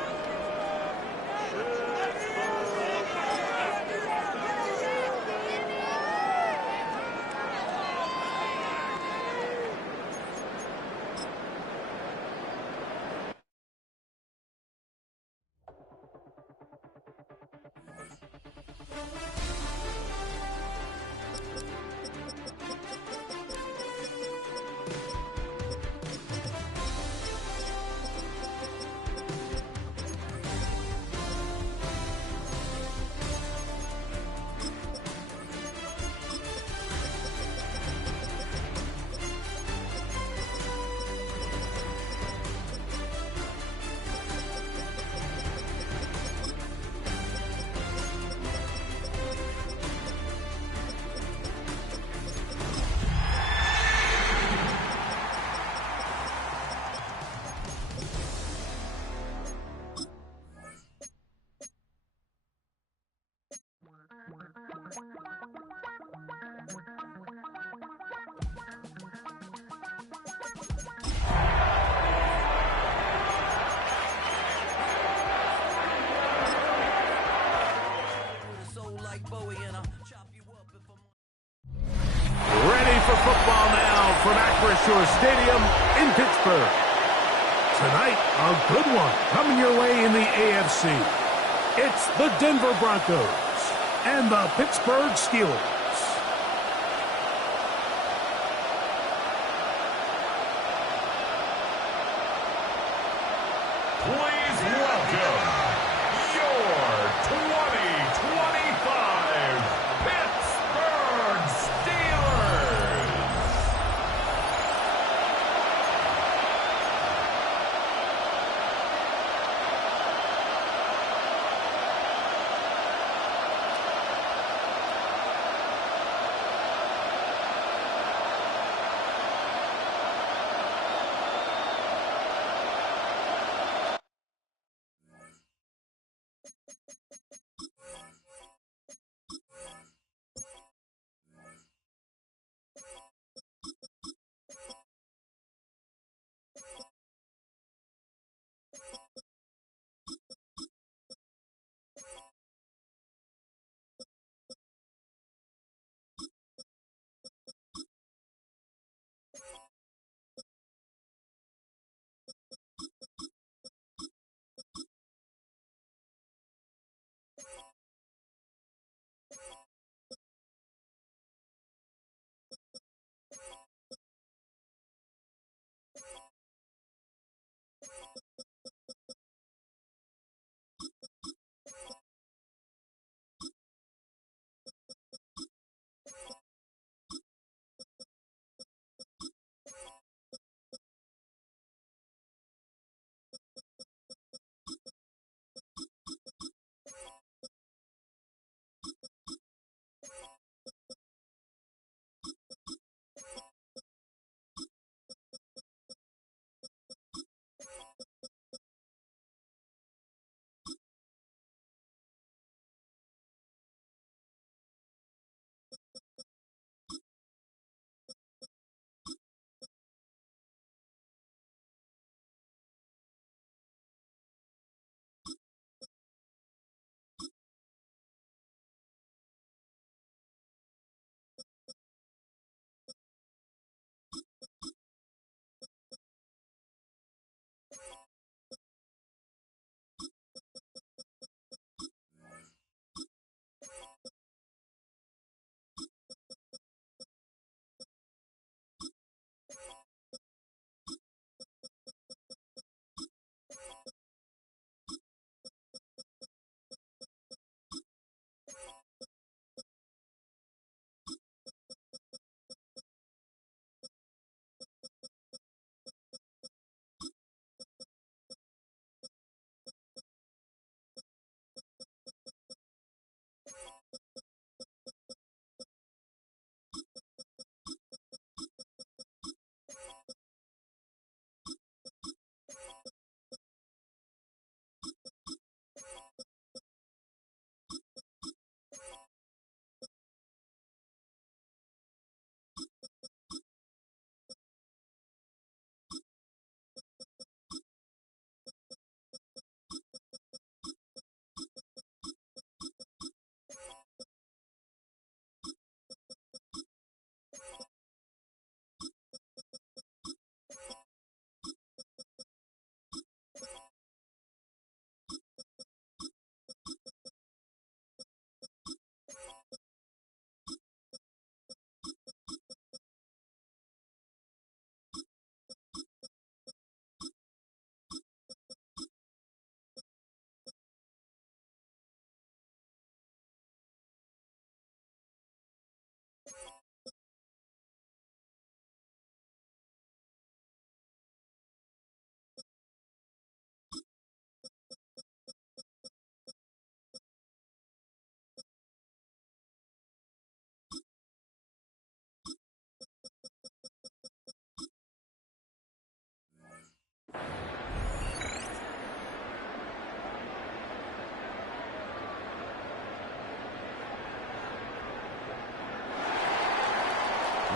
Stadium in Pittsburgh. Tonight, a good one coming your way in the AFC. It's the Denver Broncos and the Pittsburgh Steelers. Please welcome your 2025 Pittsburgh Steelers.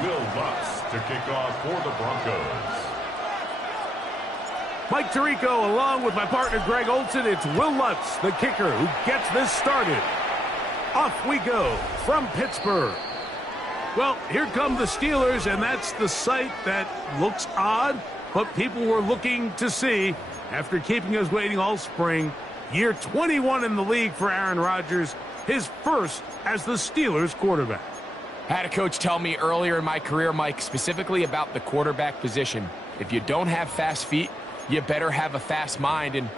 Will Lutz to kick off for the Broncos. Mike Tirico along with my partner Greg Olson. It's Will Lutz, the kicker, who gets this started. Off we go from Pittsburgh. Well, here come the Steelers, and that's the sight that looks odd, but people were looking to see after keeping us waiting all spring. Year 21 in the league for Aaron Rodgers, his first as the Steelers quarterback. I had a coach tell me earlier in my career, Mike, specifically about the quarterback position. If you don't have fast feet, you better have a fast mind. And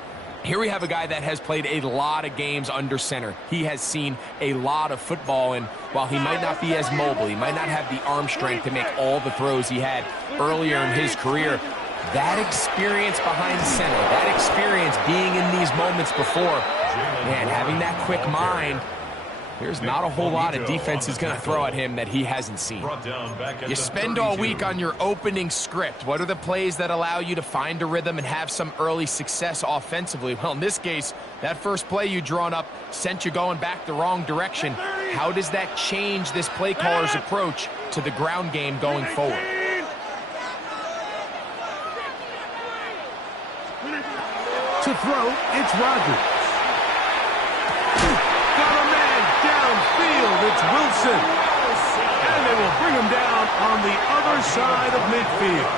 here we have a guy that has played a lot of games under center. He has seen a lot of football, and while he might not be as mobile, he might not have the arm strength to make all the throws he had earlier in his career, that experience behind center, that experience being in these moments before, man, having that quick mind, there's not a whole lot of defense is going to throw at him that he hasn't seen. You spend all week on your opening script. What are the plays that allow you to find a rhythm and have some early success offensively? Well, in this case, that first play you drawn up sent you going back the wrong direction. How does that change this play caller's approach to the ground game going forward? To throw, it's Rodgers. Got a man downfield, it's Wilson. And they will bring him down on the other side of midfield.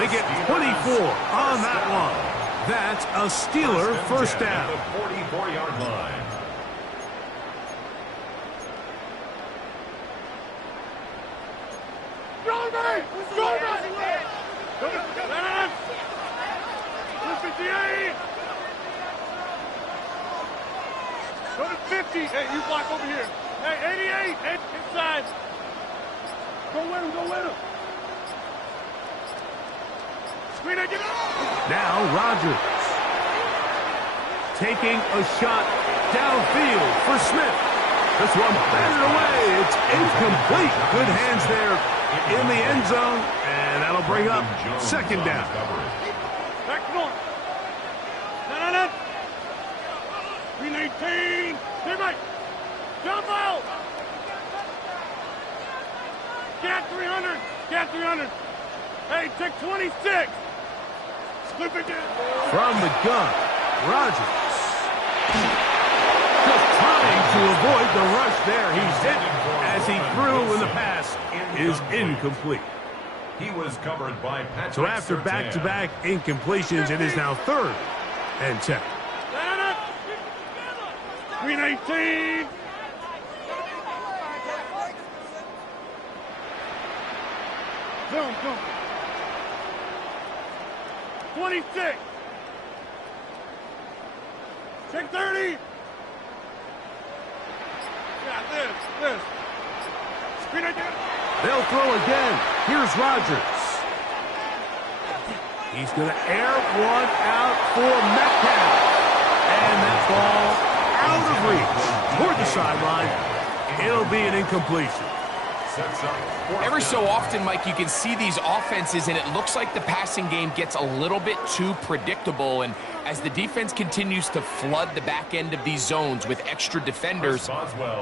They get 24 on that one. That's a Steeler first down. The 44-yard line. Go to 50. Hey, you block over here. Hey, 88. Inside. Go with him. Go with him. Screen it. Get it. Now Rodgers. Taking a shot downfield for Smith. This one batted away. It's incomplete. Good hands there in the end zone. And that'll bring up second down. Back north. No. 319. Here, Mike. Jump out. Get 300. Get 300. Hey, take 26. Slip it down. From the gun, Rodgers. Just trying to avoid the rush there. He's hit as he threw, and the pass is incomplete. He was covered by Patrick So after back-to-back incompletions, it is now 3rd and 10. 319. Zoom. 26. Check 30. Yeah, this. Screen it down. They'll throw again. Here's Rodgers. He's going to air one out for Metcalf. And that ball out of reach toward the sideline. It'll be an incompletion. Every so often, Mike, you can see these offenses, and it looks like the passing game gets a little bit too predictable. And as the defense continues to flood the back end of these zones with extra defenders,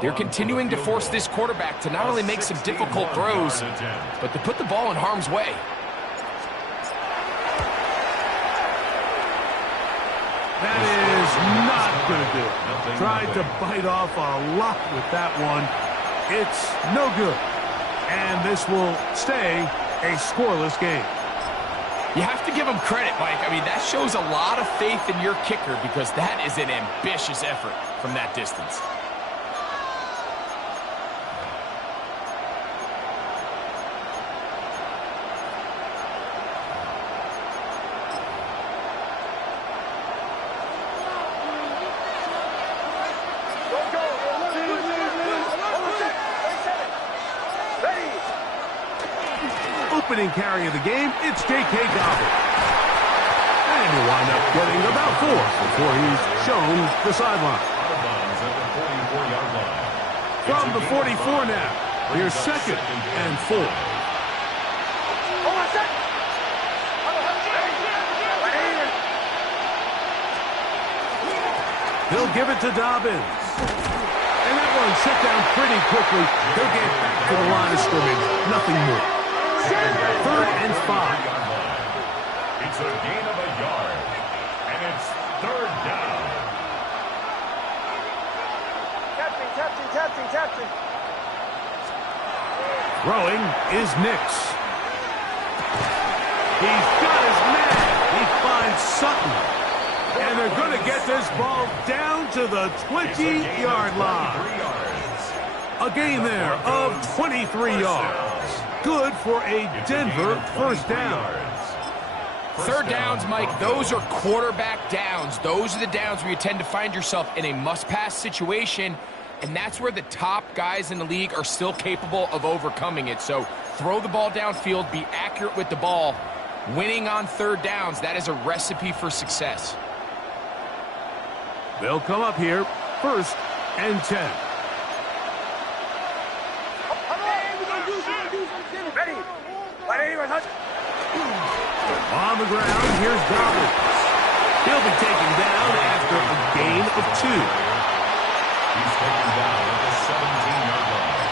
they're continuing to force this quarterback to not only make some difficult throws, but to put the ball in harm's way. That is not going to do it. Tried to bite off a lot with that one. It's no good. And this will stay a scoreless game. You have to give him credit, Mike. I mean, that shows a lot of faith in your kicker because that is an ambitious effort from that distance. Opening carry of the game, it's J.K. Dobbins. And he'll wind up getting about 4 before he's shown the sideline. From the 44 now, here's 2nd and 4. He'll give it to Dobbins. And that Well, he shut down pretty quickly. They'll get back to the line of scrimmage. Nothing more. 3rd and 5. It's a gain of a yard, and it's 3rd down. Captain. Throwing is Nix. He's got his man. He finds Sutton. And they're going to get this ball down to the 20-yard line. A gain there of 23 yards. Good for a Denver first down. 3rd downs, Mike, those are quarterback downs. Those are the downs where you tend to find yourself in a must-pass situation, and that's where the top guys in the league are still capable of overcoming it. So throw the ball downfield, be accurate with the ball. Winning on 3rd downs, that is a recipe for success. They'll come up here, 1st and 10. On the ground, here's Dobbins. He'll be taken down after a gain of 2. He's taken down at the 17-yard line.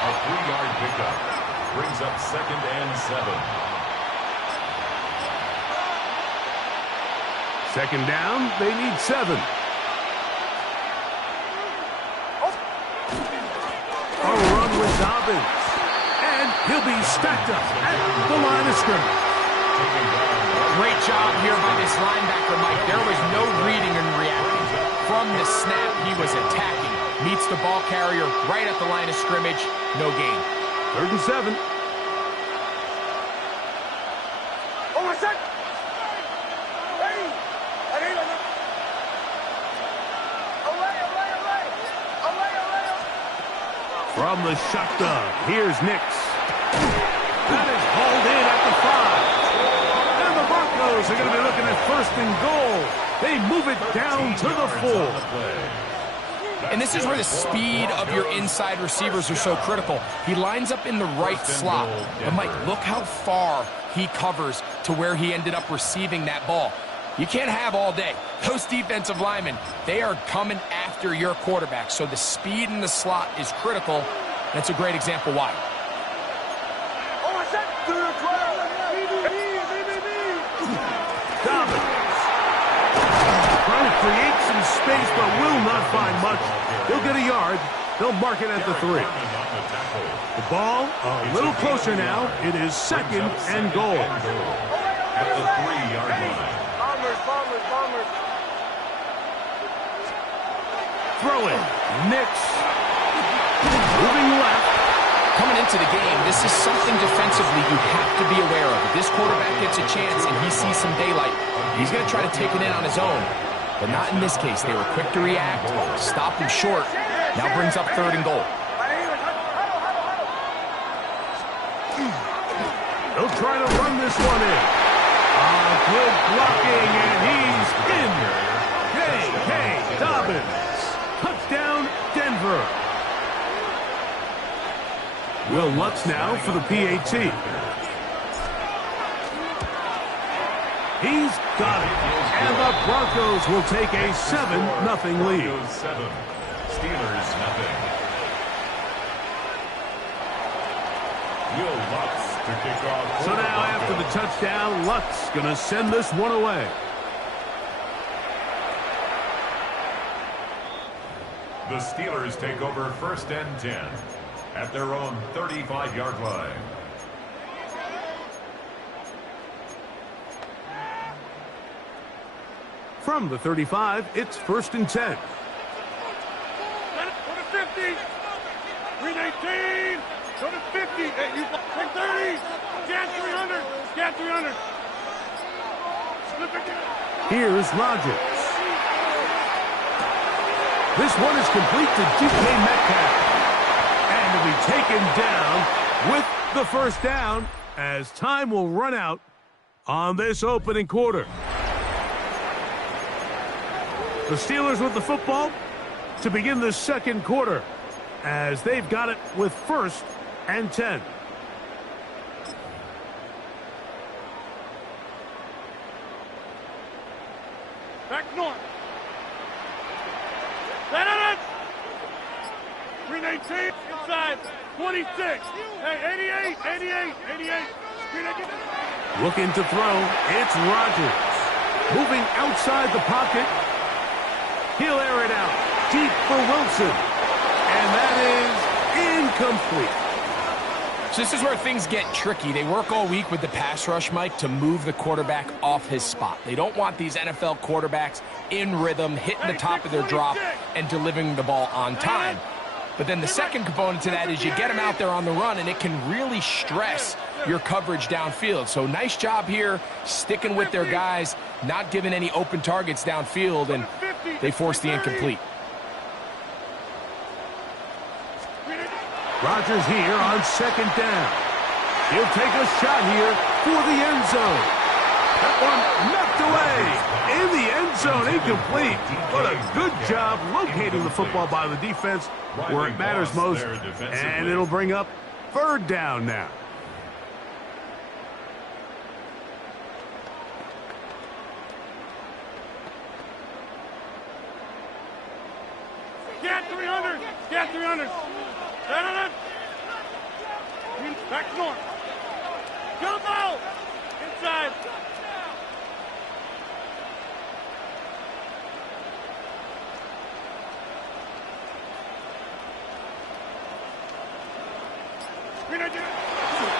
A 3-yard pickup brings up 2nd and 7. 2nd down, they need 7. A run with Dobbins. And he'll be stacked up at the line of scrimmage. Great job here by this linebacker, Mike. There was no reading and reacting. From the snap, he was attacking. Meets the ball carrier right at the line of scrimmage. No gain. 3rd and 7. From the shotgun, here's Nix. That is hauled in at the 5. And the Broncos are going to be looking at 1st and goal. They move it down to the 4. And this is where the speed of your inside receivers are so critical. He lines up in the right slot. But Mike, look how far he covers to where he ended up receiving that ball. You can't have all day. Those defensive linemen, they are coming after your quarterback. So the speed in the slot is critical. That's a great example why. Dobbins. Trying to create some space, but will not find much. He'll get a yard. They'll mark it at the 3. The ball a little closer now. It is 2nd and goal. At the 3-yard line. Bombers. Throwing. Nix. Moving left. Coming into the game, this is something defensively you have to be aware of. If this quarterback gets a chance and he sees some daylight, he's going to try to take it in on his own. But not in this case. They were quick to react, stopped him short, now brings up 3rd and goal. They'll try to run this one in. Good blocking, and he's in. Hey, Dobbins. Touchdown, Denver. Will Lutz now for the PAT. He's got it. And the Broncos will take a 7-0 lead. 7. Steelers nothing. Will Lutz to kick off. So now after the touchdown, Lutz going to send this one away. The Steelers take over 1st and 10 at their own 35-yard line. From the 35, it's 1st and 10. Go to 50. Green 18. Go to 50. Hey, you take 30. Scan 300. Scan 300. Here's Rodgers. This one is complete to DK Metcalf. And to be taken down with the 1st down as time will run out on this opening quarter. The Steelers with the football to begin the 2nd quarter as they've got it with 1st and 10. Back north. Set it. Green 18, inside, 26. Hey, 88. Green 18. Looking to throw, it's Rodgers. Moving outside the pocket. He'll air it out. Deep for Wilson. And that is incomplete. So this is where things get tricky. They work all week with the pass rush, Mike, to move the quarterback off his spot. They don't want these NFL quarterbacks in rhythm, hitting the top of their drop, and delivering the ball on time. But then the second component to that is you get them out there on the run, and it can really stress your coverage downfield. So nice job here sticking with their guys, not giving any open targets downfield, and they force the incomplete. Rodgers here on second down. He'll take a shot here for the end zone. That one knocked away in the end zone, incomplete. What a good job locating the football by the defense where it matters most. And it'll bring up third down now. Get 300. Get 300. Back north. Jump out. Inside.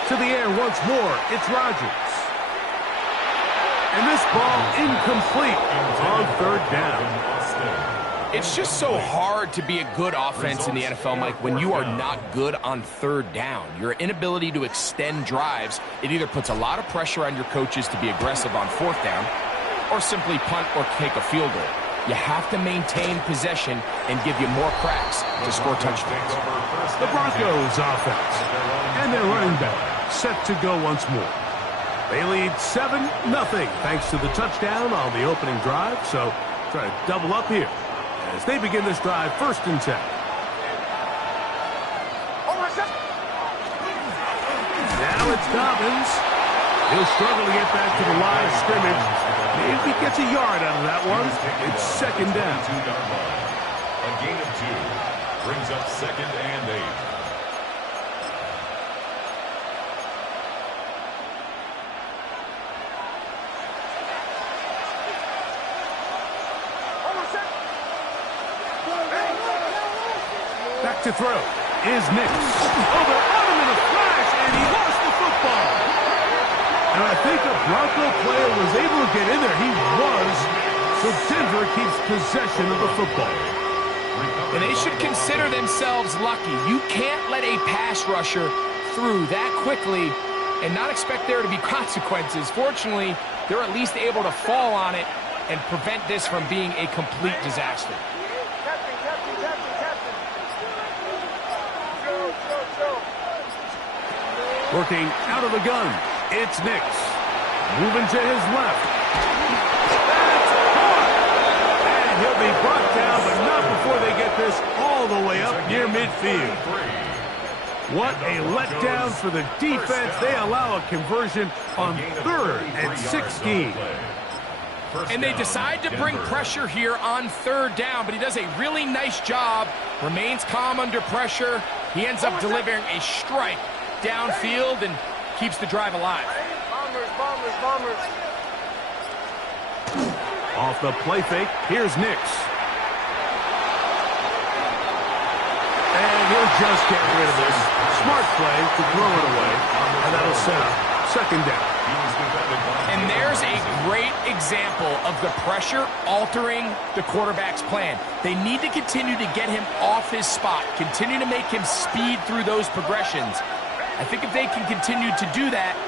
To the air once more, it's Rodgers. And this ball incomplete on third down. It's just so hard to be a good offense in the NFL, Mike, when you are not good on third down. Your inability to extend drives, it either puts a lot of pressure on your coaches to be aggressive on fourth down or simply punt or take a field goal. You have to maintain possession and give you more cracks to score touchdowns. The Broncos offense and their running back set to go once more. They lead 7-0 thanks to the touchdown on the opening drive, so try to double up here as they begin this drive, 1st and 10. Now it's Dobbins. He'll struggle to get back to the line of scrimmage. Maybe he gets a yard out of that one. It's 2nd down. A gain of 2 brings up 2nd and 8. Back to throw is Nix. Oh, they're on him in a flash, and he lost the football. And I think a Bronco player was able to get in there. He was. So Denver keeps possession of the football. And they should consider themselves lucky. You can't let a pass rusher through that quickly and not expect there to be consequences. Fortunately, they're at least able to fall on it and prevent this from being a complete disaster. Working out of the gun, it's Nix. Moving to his left. That's caught! And he'll be brought down, but not before they get this all the way up near midfield. What a letdown for the defense. They allow a conversion on 3rd and 16. And they decide to bring pressure here on 3rd down, but he does a really nice job. Remains calm under pressure. He ends up delivering a strike downfield and keeps the drive alive. Bombers. Off the play fake, here's Nix. And he'll just get rid of this. Smart play to throw it away, and that'll set up 2nd down. And there's a great example of the pressure altering the quarterback's plan. They need to continue to get him off his spot, continue to make him speed through those progressions. I think if they can continue to do that,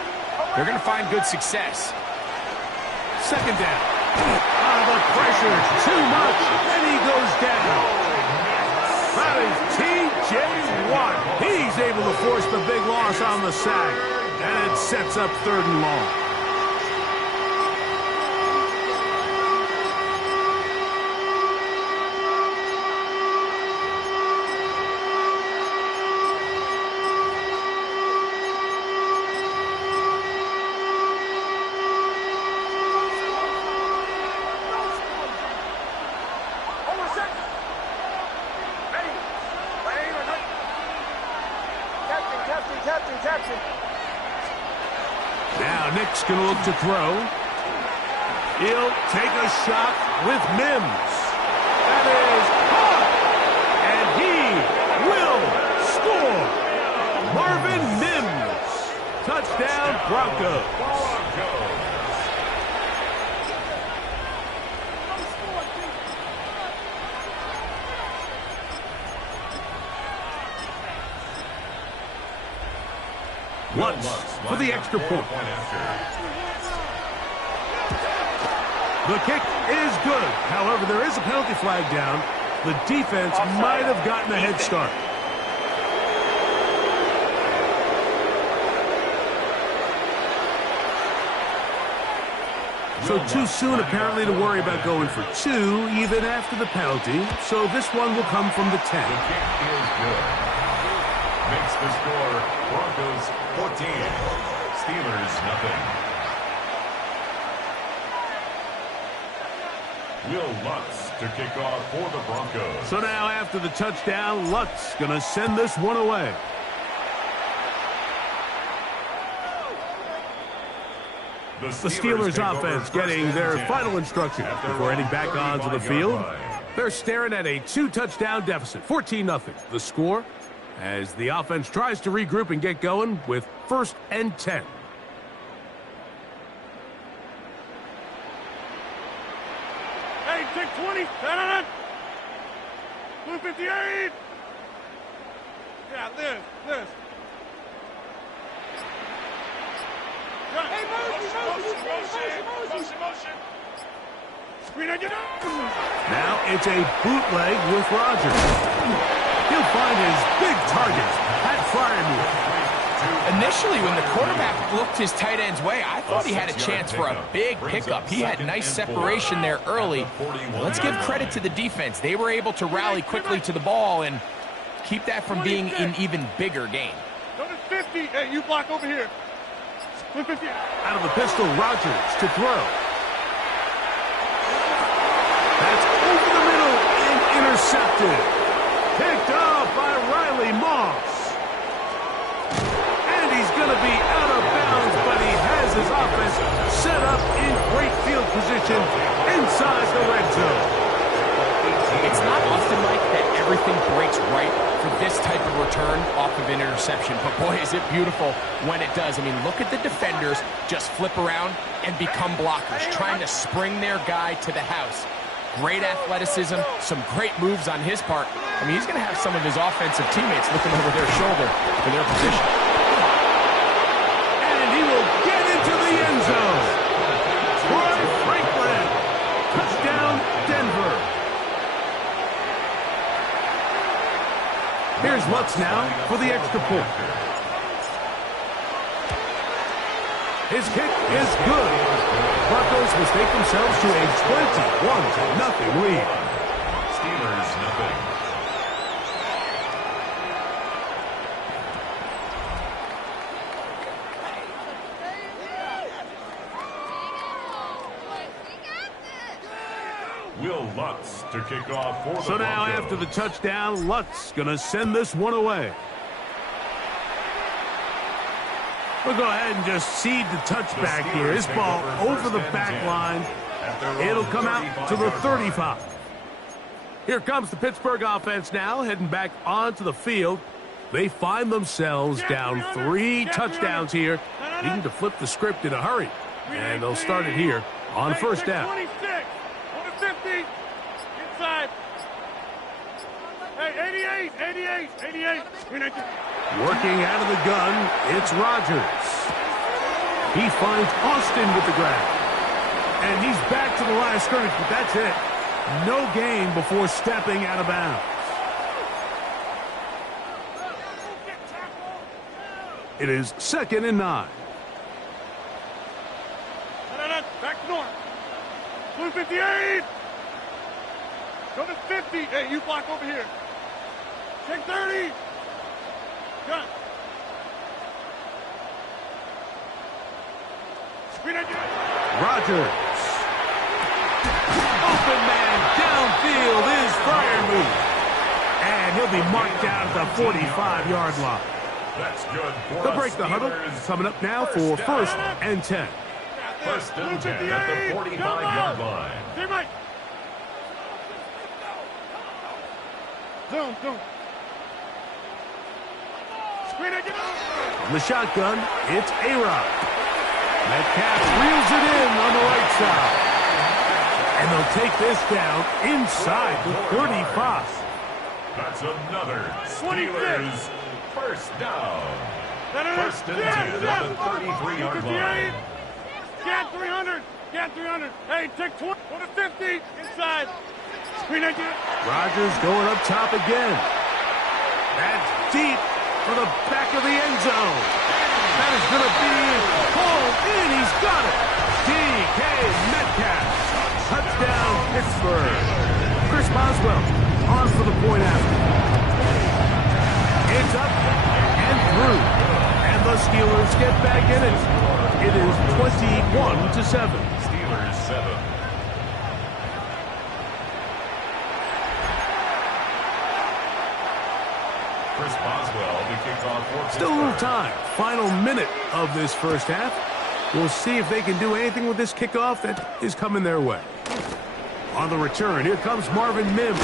they're going to find good success. 2nd down. The pressure's too much, and he goes down. That is T.J. Watt. He's able to force the big loss on the sack, and it sets up 3rd and long. Now Nick's going to look to throw. He'll take a shot with Mims. That is caught. And he will score. Marvin Mims. Touchdown, Broncos. Lutz for the extra point. The kick is good. However, there is a penalty flag down. The defense might have gotten a head start. So too soon, apparently, to worry about going for two, even after the penalty. So this one will come from the 10. The kick is good. Makes the score Broncos 14, Steelers nothing. Will Lutz to kick off for the Broncos. So now after the touchdown, Lutz going to send this one away. The Steelers offense getting their final instructions before heading back onto the field. They're staring at a 2-touchdown deficit, 14-0. The score as the offense tries to regroup and get going with 1st and 10. Hey, take 20. 258. Yeah, Liz. Hey, motion. Now it's a bootleg with Rodgers. He'll find his big target, Pat Fryermuth. Initially, when the quarterback looked his tight end's way, I thought he had a chance for a big pickup. He had nice separation there early. Let's give credit to the defense. They were able to rally quickly to the ball and keep that from being an even bigger gain. Go to 50. Hey, you block over here. 50. Out of the pistol, Rodgers to throw. That's over the middle and intercepted. Picked up by Riley Moss. And he's going to be out of bounds, but he has his offense set up in great field position inside the red zone. It's not often like that everything breaks right for this type of return off of an interception, but boy, is it beautiful when it does. I mean, look at the defenders just flip around and become blockers, trying to spring their guy to the house. Great athleticism, some great moves on his part. I mean, he's going to have some of his offensive teammates looking over their shoulder for their position. And he will get into the end zone. Troy Franklin. Touchdown, Denver. Here's Lutz now for the extra point. His kick is good. Broncos mistake themselves to a 21-0 lead. Steelers nothing. Will Lutz to kick off for the So now Broncos. after the touchdown, Lutz going to send this one away. We'll go ahead and just cede the touchback here. His ball over the back line. It'll come out to the 35. Here comes the Pittsburgh offense now, heading back onto the field. They find themselves down 3 touchdowns here, needing to flip the script in a hurry. And they'll start it here on 1st down. 26. Go to 50. Inside. Hey, 88. Working out of the gun, it's Rodgers. He finds Austin with the grab. And he's back to the line of scrimmage, but that's it. No gain before stepping out of bounds. It is 2nd and 9. Back north. 258. Go to 50. Hey, you block over here. Take 30. Gun. Rodgers. Open man downfield is Fryermuth. And he'll be marked down at the 45-yard line. That's good for They'll break the huddle. Coming up now for first and 10. First and 10 at the 45-yard line. Teammate. Zoom. Screen it, get out. On the shotgun, it's A-Rod. Metcalf reels it in on the right side. And they'll take this down inside the 35. That's another Steelers first down. First and 10 at the 33-yard line. Get 300. Get 300. Hey, take 20. Go to 50. Inside. Screen it. Rodgers going up top again. That's deep for the back of the end zone. That is going to be pulled in. He's got it. DK Metcalf. Touchdown, Pittsburgh. Chris Boswell on for the point after. It's up and through. And the Steelers get back in it. It is 21-7. Steelers 7. Chris Boswell to kick off for Still a little time. Final minute of this first half. We'll see if they can do anything with this kickoff that is coming their way. On the return, here comes Marvin Mims.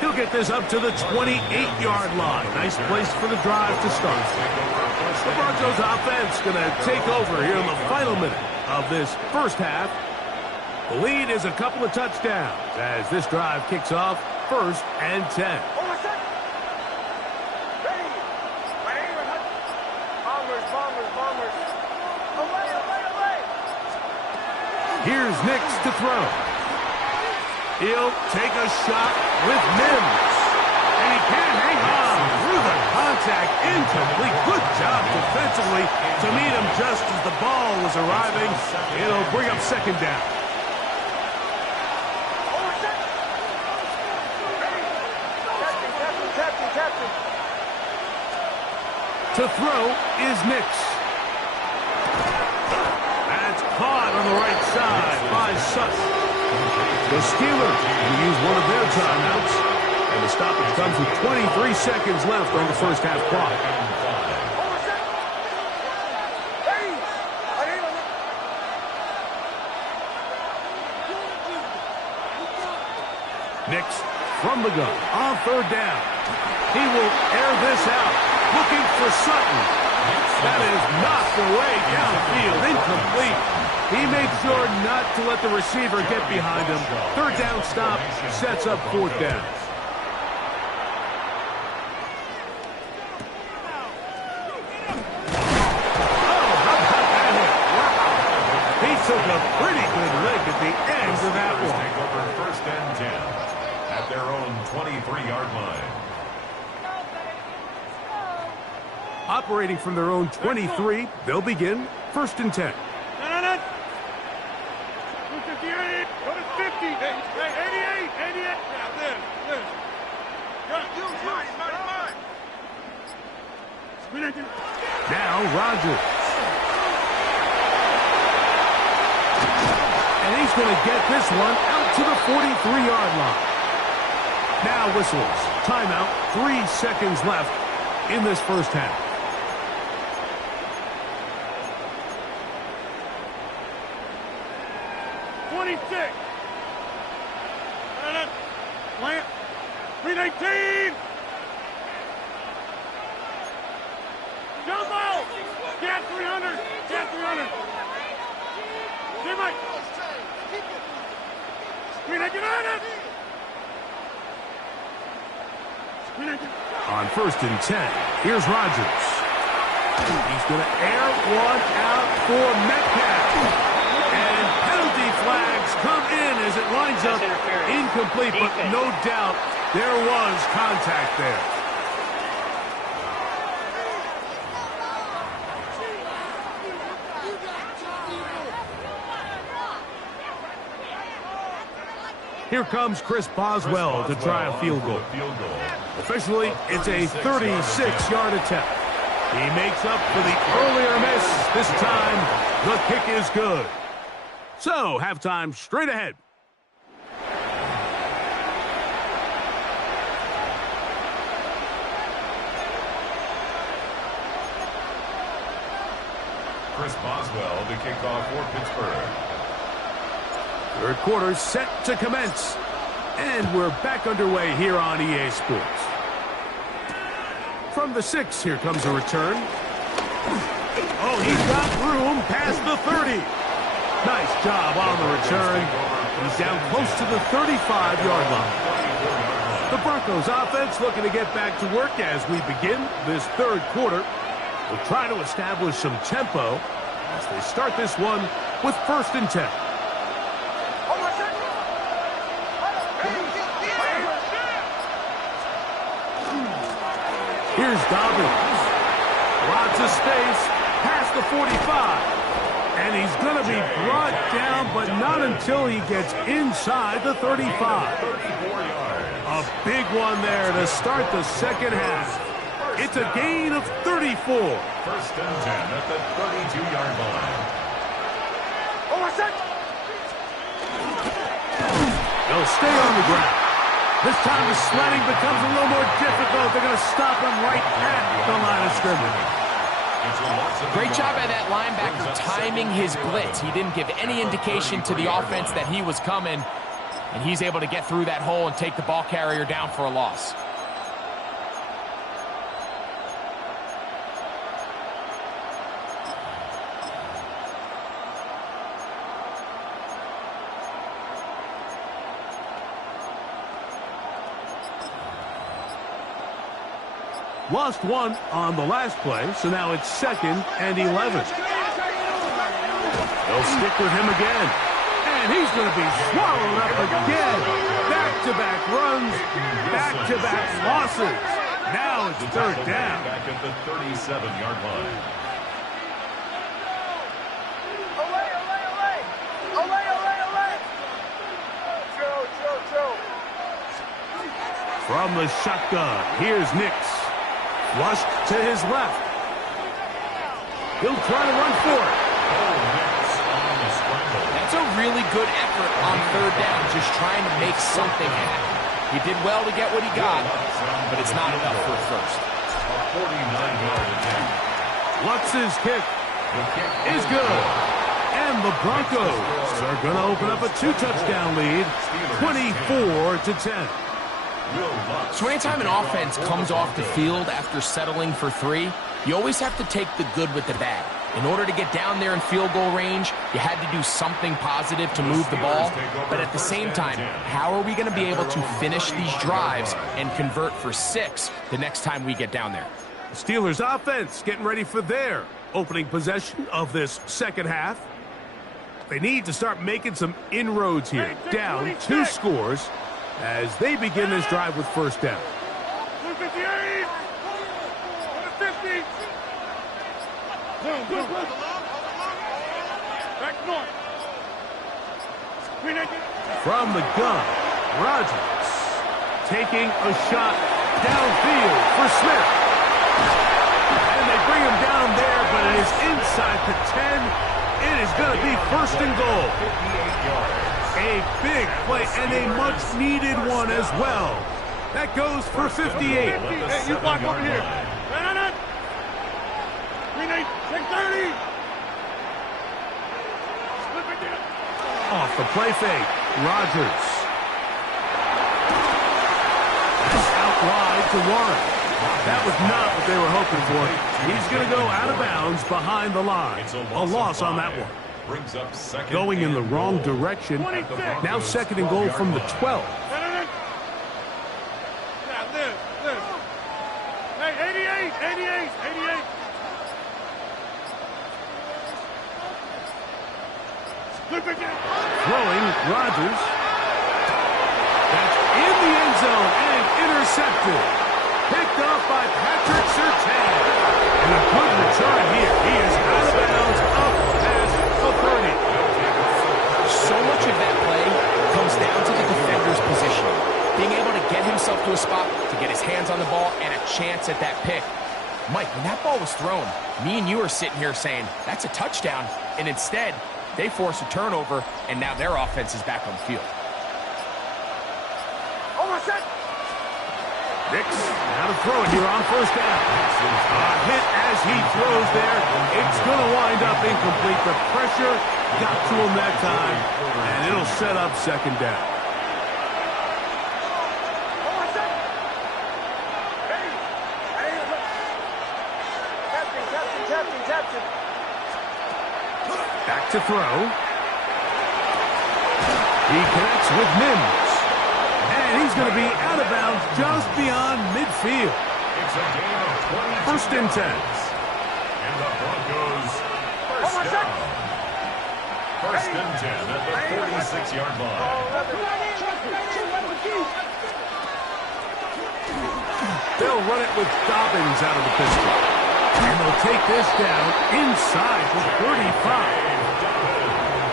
He'll get this up to the 28-yard line. Nice place for the drive to start. The Broncos offense going to take over here in the final minute of this first half. The lead is a couple of touchdowns as this drive kicks off first and 10. Here's Nix to throw. He'll take a shot with Mims. And he can't hang on through the contact. Incomplete. Good job defensively to meet him just as the ball was arriving. It'll bring up second down. To throw is Nix. That's caught on the right side by Sutton. The Steelers will use one of their timeouts. And the stoppage comes with 23 seconds left on the first half clock. Nix from the gun on third down. He will air this out, looking for Sutton. That is knocked away downfield, incomplete. He made sure not to let the receiver get behind him. Third down stop sets up fourth down. Oh, how about that hit? Wow. He took a pretty good leg at the end of that one. Take over first and 10 at their own 23-yard line. Operating from their own 23, they'll begin first and 10. 258, go to 50, 88. Now this. Now Rodgers. And he's going to get this one out to the 43-yard line. Now whistles. Timeout. 3 seconds left in this first half. Plant. 318. Jump out. Get 300. Get 300. Teammate. 319. On first and 10, here's Rodgers. He's going to air one out for Metcalf. And penalty flags come in as it lines up incomplete, but no doubt there was contact there. Here comes Chris Boswell to try a field goal. Officially, it's a 36-yard attempt. He makes up for the earlier miss. This time, the kick is good. So, halftime straight ahead. Chris Boswell to kick off for Pittsburgh. Third quarter set to commence. And we're back underway here on EA Sports. From the 6, here comes a return. Oh, he's got room past the 30. Nice job on the return. He's down close to the 35-yard line. The Broncos offense looking to get back to work as we begin this third quarter. We'll try to establish some tempo as they start this one with 1st and 10. Here's Dobbins. Lots of space past the 45. And he's going to be brought down, but not until he gets inside the 35. A big one there to start the second half. It's a gain of 34. 1st and 10 at the 32-yard line. They'll stay on the ground. This time the sledding becomes a little more difficult. They're going to stop him right at the line of scrimmage. Great job by that linebacker timing his blitz. He didn't give any indication to the offense that he was coming, and he's able to get through that hole and take the ball carrier down for a loss. Lost one on the last play, so now it's 2nd and 11. They'll stick with him again. And he's going to be swallowed up again. Back-to-back runs, back-to-back losses. Now it's 3rd down. Back at the 37-yard line. From the shotgun, here's Nix. Flushed to his left. He'll try to run for it. That's a really good effort on 3rd down, just trying to make something happen. He did well to get what he got, but it's not enough for a first. A 49-yard attempt. Lutz's kick is good. And the Broncos are going to open up a 2-touchdown lead, 24-10. So anytime an offense comes off the field after settling for 3, you always have to take the good with the bad. In order to get down there in field goal range, you had to do something positive to move the ball. But at the same time, how are we going to be able to finish these drives and convert for 6 the next time we get down there? The Steelers offense getting ready for their opening possession of this second half. They need to start making some inroads here. Down 2 scores as they begin this drive with 1st down. 258! 150! Back north. From the gun, Rodgers taking a shot downfield for Smith. And they bring him down there, but it is inside the 10. It is going to be 1st and goal. 58 yards. A big play and a much-needed one as well. That goes for 58. Hey, you block over here. Run it. 30. Off the play fake, Rodgers. That's out wide to Warren. That was not what they were hoping for. He's going to go out of bounds behind the line. A loss on that one. Brings up 2nd Going in the and wrong goal. direction. Now 2nd and goal from the 12. Hey, 88. Throwing, Rodgers. That's in the end zone and intercepted. Picked off by Patrick Surtain. And a good return here. He is out of bounds up past the 30. So much of that play comes down to the defender's position. Being able to get himself to a spot, to get his hands on the ball, and a chance at that pick. Mike, when that ball was thrown, me and you are sitting here saying, that's a touchdown. And instead, they force a turnover, and now their offense is back on the field. Nix, now to throw it here on first down. A hit as he throws there. It's going to wind up incomplete. The pressure got to him that time, and it'll set up second down. Back to throw. He connects with Mims. And he's going to be out of bounds just beyond midfield. It's a gain of 22 First and 10. And the Broncos first down. First and 10 at the 46-yard line. They'll run it with Dobbins out of the pistol. And they'll take this down inside the 35.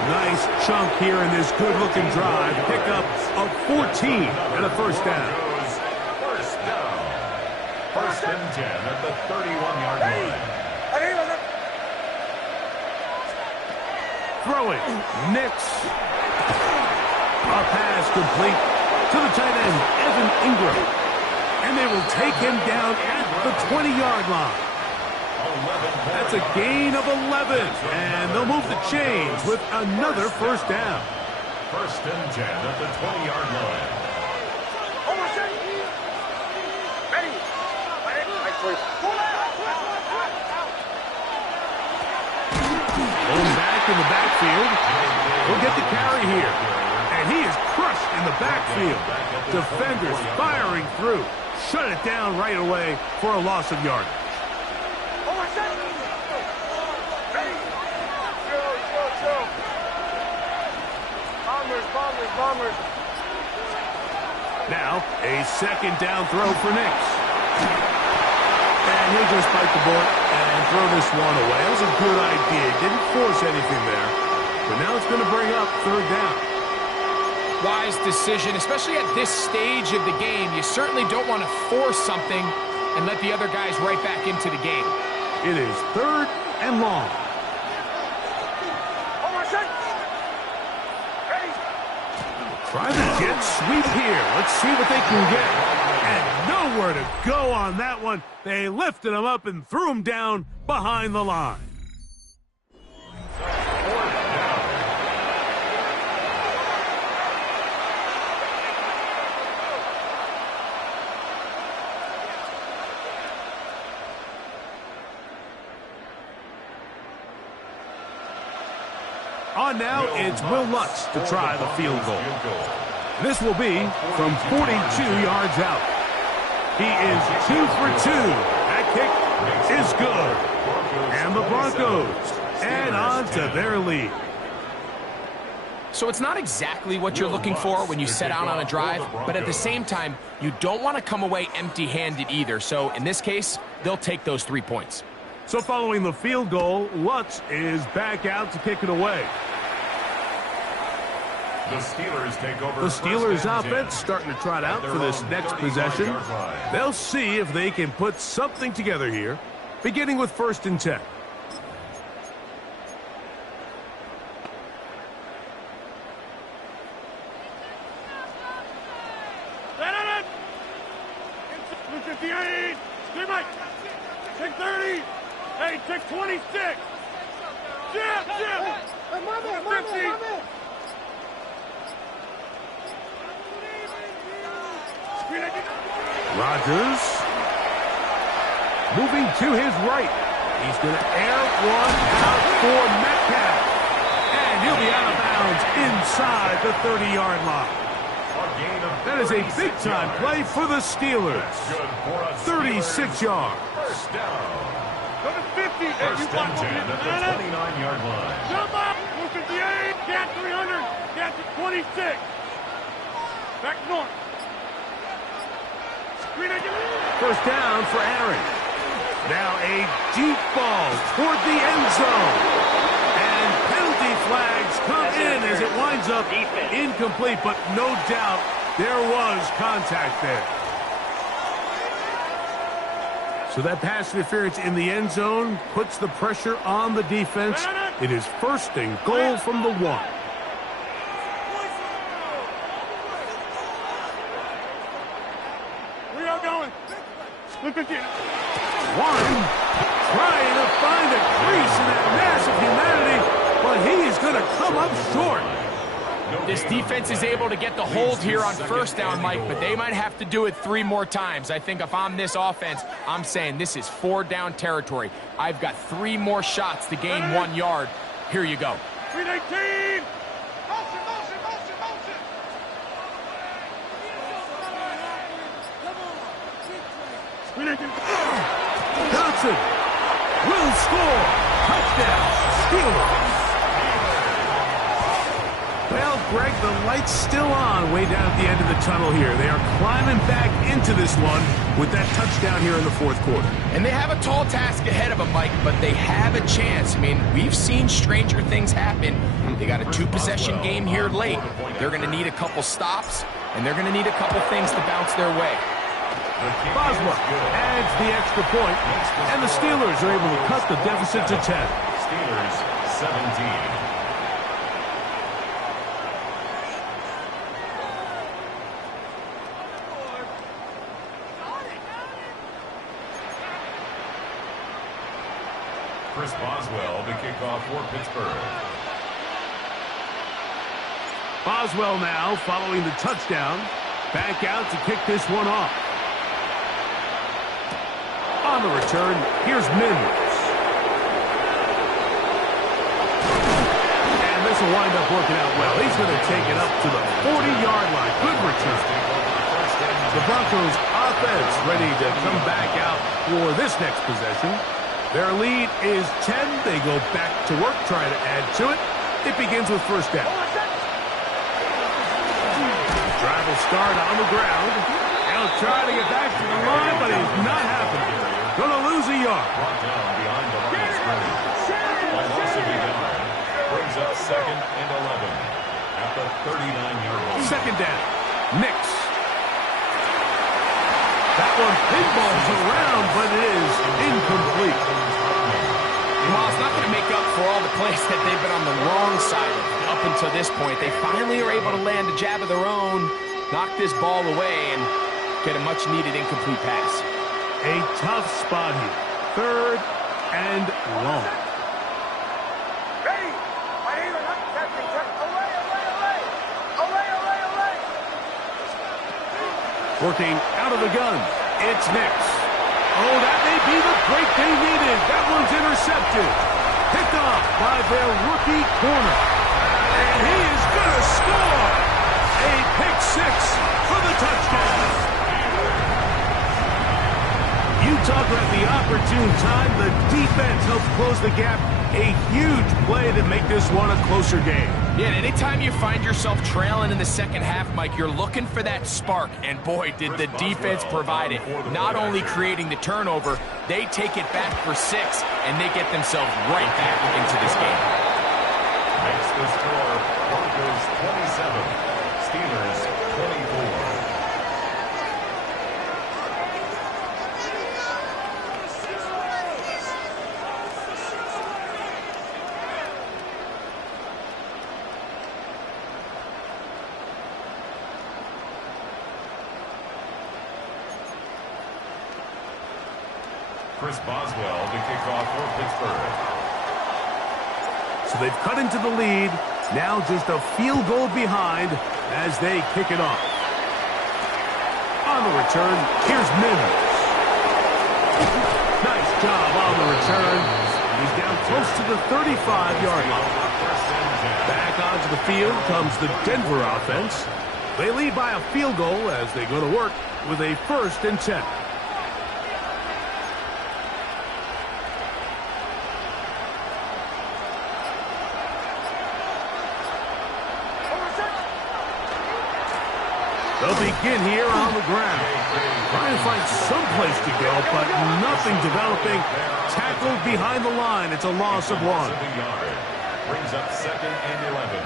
Nice chunk here in this good-looking drive. Pickup of 14 and a first down. First down. First and 10 at the 31-yard line. Throwing. Nix. A pass complete to the tight end, Evan Ingram. And they will take him down at the 20-yard line. That's a gain of 11, and they'll move the chains with another first down. First and 10 at the 20-yard line. Going back in the backfield. He'll get the carry here, and he is crushed in the backfield. Defenders firing through. Shut it down right away for a loss of yardage. Bombers. Now, a second down throw for Nix. And he'll just bite the bullet and throw this one away. That was a good idea. Didn't force anything there. But now it's going to bring up third down. Wise decision, especially at this stage of the game. You certainly don't want to force something and let the other guys right back into the game. It is third and long. Try the jet sweep here. Let's see what they can get. And nowhere to go on that one. They lifted him up and threw him down behind the line. On now, it's Will Lutz to try the field goal. This will be from 42 yards out. He is 2 for 2. That kick is good. And the Broncos add on to their lead. So it's not exactly what you're looking for when you set out on a drive, but at the same time, you don't want to come away empty-handed either. So in this case, they'll take those 3 points. So following the field goal, Lutz is back out to kick it away. The Steelers take over. The Steelers offense starting to trot out for this next possession. They'll see if they can put something together here, beginning with first and 10. Take 30. Hey, take 26. Jim. 50. Rodgers moving to his right. He's going to air one out for Metcalf. And he'll be out of bounds inside the 30-yard line. That is a big-time play for the Steelers. 36 yards. First down. Go to 50. First and 10 at the 29-yard line. Jump up. Move 58. Cat 300. Cat 26. Back north. First down for Aaron. Now a deep ball toward the end zone. And penalty flags come in as it winds up incomplete, but no doubt there was contact there. So that pass interference in the end zone puts the pressure on the defense. It is first and goal from the 1. We are going. Look at you. One trying to find a crease in that massive humanity, but he is going to come up short. This defense is able to get the hold here on first down, Mike, but they might have to do it 3 more times. I think if I'm this offense, I'm saying this is 4 down territory. I've got 3 more shots to gain 1 yard. Here you go. 318. Johnson will score. Touchdown, Steelers. Well, Greg, the light's still on way down at the end of the tunnel here. They are climbing back into this one with that touchdown here in the 4th quarter. And they have a tall task ahead of them, Mike, but they have a chance. I mean, we've seen stranger things happen. They got a 2-possession game here late. They're going to need a couple stops, and they're going to need a couple things to bounce their way. Boswell adds the extra point, and the Steelers are able to cut the deficit to 10. Steelers 17. Chris Boswell, the kickoff for Pittsburgh. Boswell now following the touchdown. Back out to kick this one off. On the return, here's Mims. And this will wind up working out well. He's going to take it up to the 40-yard line. Good return. The Broncos offense ready to come back out for this next possession. Their lead is 10. They go back to work, trying to add to it. It begins with first down. Drive will start on the ground. He'll try to get back to the line, but he's not happening. Going to lose a yard. Brought down behind the line of scrimmage. By loss of a yard. Brings up 2nd and 11 at the 39-yard line. Second down. Nix. That one pinballs around, but it is incomplete. Well, it's not going to make up for all the plays that they've been on the wrong side of up until this point. They finally are able to land a jab of their own, knock this ball away, and get a much-needed incomplete pass. A tough spot here. 3rd and long. Working out of the gun. It's Nix. Oh, that may be the break they needed. That one's intercepted. Picked off by their rookie corner. And he is going to score. A pick 6 for the touchdown. You talk about the opportune time. The defense helps close the gap. A huge play to make this one a closer game. Yeah, and anytime you find yourself trailing in the second half, Mike, you're looking for that spark. And boy, did the defense provide it. Not only creating the turnover, they take it back for 6, and they get themselves right back into this game. Makes the score Broncos 27, Steelers 24. Chris Boswell to kick off for Pittsburgh. So they've cut into the lead. Now just a field goal behind as they kick it off. On the return, here's Mims. Nice job on the return. He's down close to the 35-yard line. Back onto the field comes the Denver offense. They lead by a field goal as they go to work with a 1st and 10. They'll begin here on the ground. Trying to find some place to go, but nothing developing. Tackled behind the line. It's a loss of 1. Brings up 2nd and 11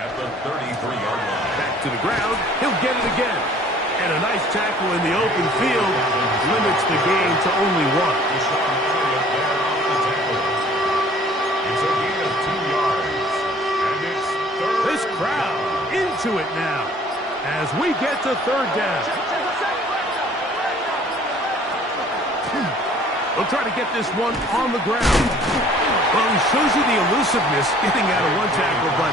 at the 33-yard line. Back to the ground. He'll get it again. And a nice tackle in the open field limits the game to only 1. It's a gain of 2 yards. And it's 3rd. This crowd into it now as we get to 3rd down. They'll try to get this one on the ground. Well, he shows you the elusiveness getting out of one tackle, but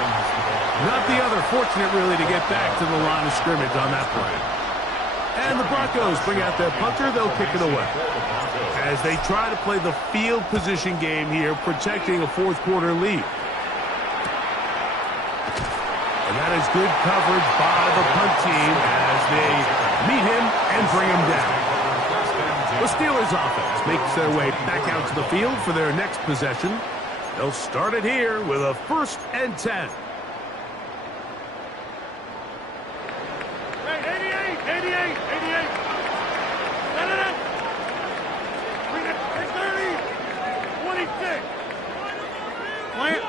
not the other. Fortunate, really, to get back to the line of scrimmage on that play. And the Broncos bring out their punter. They'll kick it away as they try to play the field position game here, protecting a fourth-quarter lead. And that is good coverage by the punt team as they meet him and bring him down. The Steelers offense makes their way back out to the field for their next possession. They'll start it here with a 1st and 10. Hey, 88, 88, 88. Hey, 30, 26. Plant.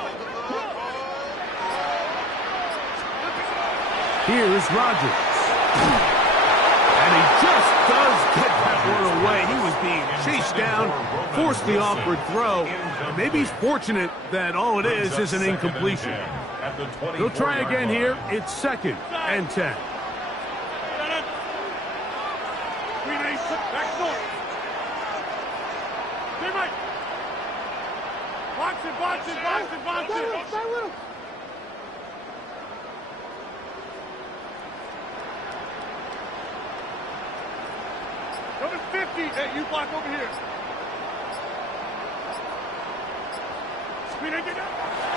Here's Rodgers. And he just does get that one away. He was being chased down, forced the awkward throw. And maybe he's fortunate that all it is an incompletion. They'll try again here. It's 2nd and 10. Back north. Box it. Stay with him. Number 50. Hey, you block over here.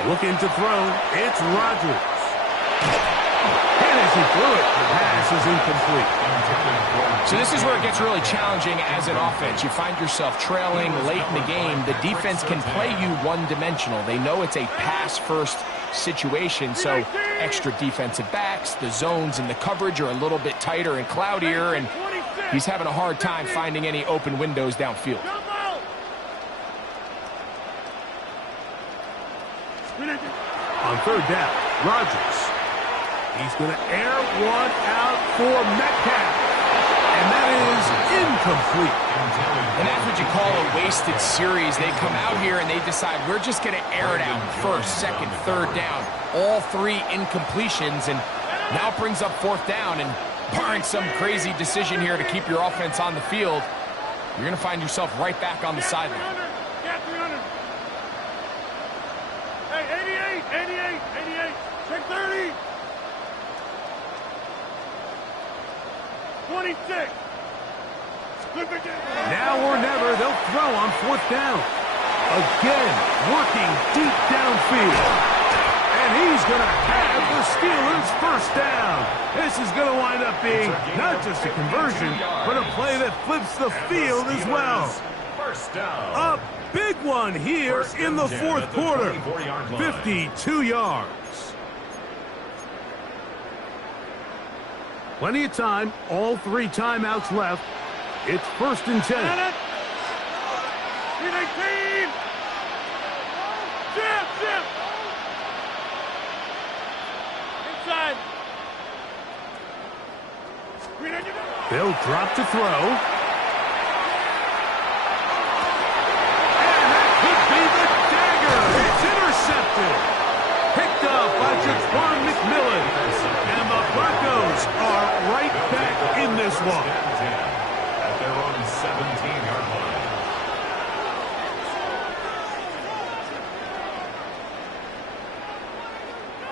Looking to throw. It's Rodgers. And as he threw it, the pass is incomplete. So this is where it gets really challenging as an offense. You find yourself trailing late in the game. The defense can play you one-dimensional. They know it's a pass-first situation, so extra defensive backs, the zones and the coverage are a little bit tighter and cloudier, and he's having a hard time finding any open windows downfield. On 3rd down, Rodgers. He's going to air one out for Metcalf. And that is incomplete. And that's what you call a wasted series. They come out here and they decide we're just going to air it out 1st, 2nd, 3rd down. All 3 incompletions, and now it brings up 4th down. And barring some crazy decision here to keep your offense on the field, you're going to find yourself right back on the sideline. Got 300. Hey, 88. Take 30. 26. Now or never, they'll throw on 4th down. Again, working deep downfield. And he's going to have the Steelers' 1st down. This is going to wind up being not just a conversion, but a play that flips the field as well. 1st down. A big one here in the 4th quarter. 52 yards. Plenty of time, all 3 timeouts left. It's 1st and 10. 318. Jim. Inside. They'll drop to throw. And that could be the dagger. It's intercepted. Picked up by Jaquan McMillan. And the Broncos are right back in this one. At their own 17-yard line.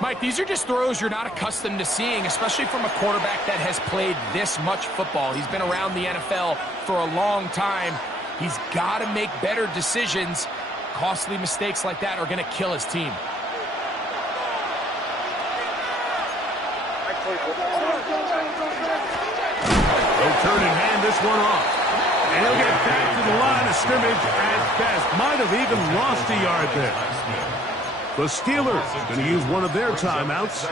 Mike, these are just throws you're not accustomed to seeing, especially from a quarterback that has played this much football. He's been around the NFL for a long time. He's got to make better decisions. Costly mistakes like that are going to kill his team. They'll turn and hand this one off. And he'll get back to the line of scrimmage at best. Might have even lost a yard there. The Steelers going to use one of their timeouts.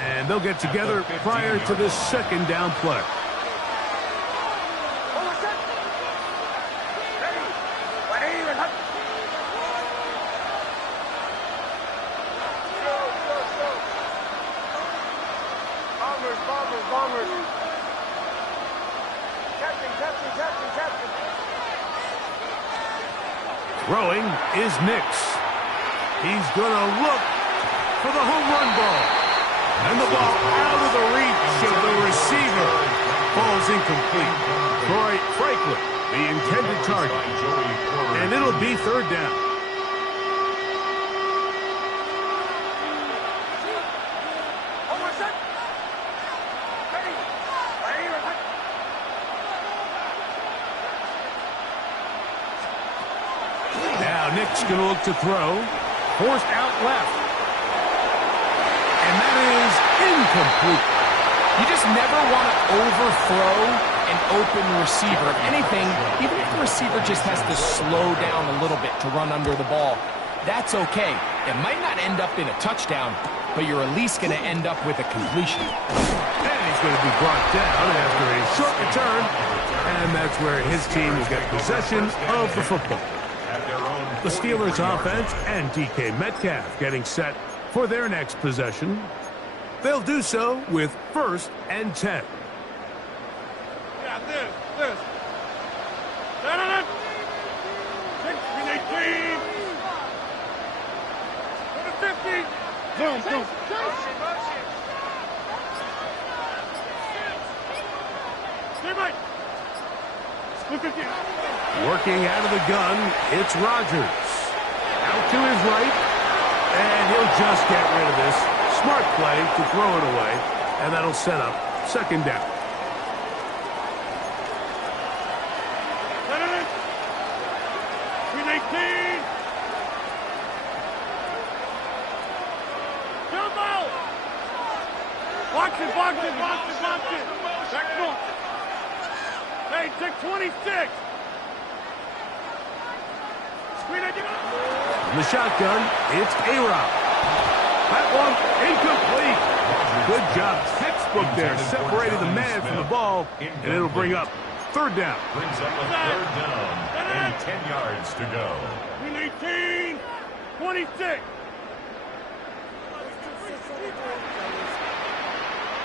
And they'll get together prior to this 2nd down play. Bombers. Throwing is Nix. He's going to look for the home run ball. And the ball out of the reach of the receiver falls incomplete. Troy Franklin the intended target. And it'll be third down. Now Nick's going to look to throw. Forced out left. And that is incomplete. You just never want to overthrow an open receiver. If anything, even if the receiver just has to slow down a little bit to run under the ball, that's okay. It might not end up in a touchdown, but you're at least going to end up with a completion. And he's going to be brought down after a short return. And that's where his team will get possession of the football. The Steelers offense and DK Metcalf getting set for their next possession. They'll do so with 1st and 10. Yeah, this. Da-da-da. 18. Go to 50. Boom. Stay right. Split 50. Working out of the gun, it's Rodgers. Out to his right, and he'll just get rid of this. Smart play to throw it away, and that'll set up 2nd down. Box it. Back north. Hey, take 26. In the shotgun, it's A-Rob. That one incomplete. Good job. Textbook there. Separated the man from the ball, and it'll bring up 3rd down. Brings up a 3rd down and 10 yards to go. 18, 26.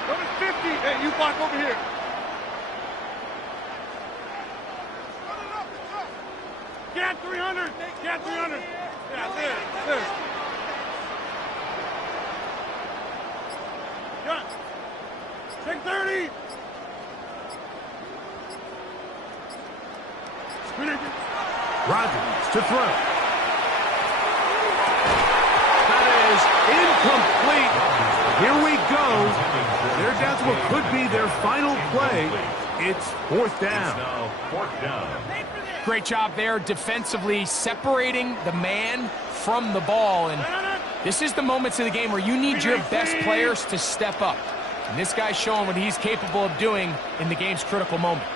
Go to 50. Hey, you block over here. Get 300. Get 300. Yeah, this. Gun. Take 30. Rodgers to throw. That is incomplete. Here we go. They're down to what could be their final play. It's 4th down. Now 4th down. Great job there defensively, separating the man from the ball. And this is the moments of the game where you need your best players to step up. And this guy's showing what he's capable of doing in the game's critical moment.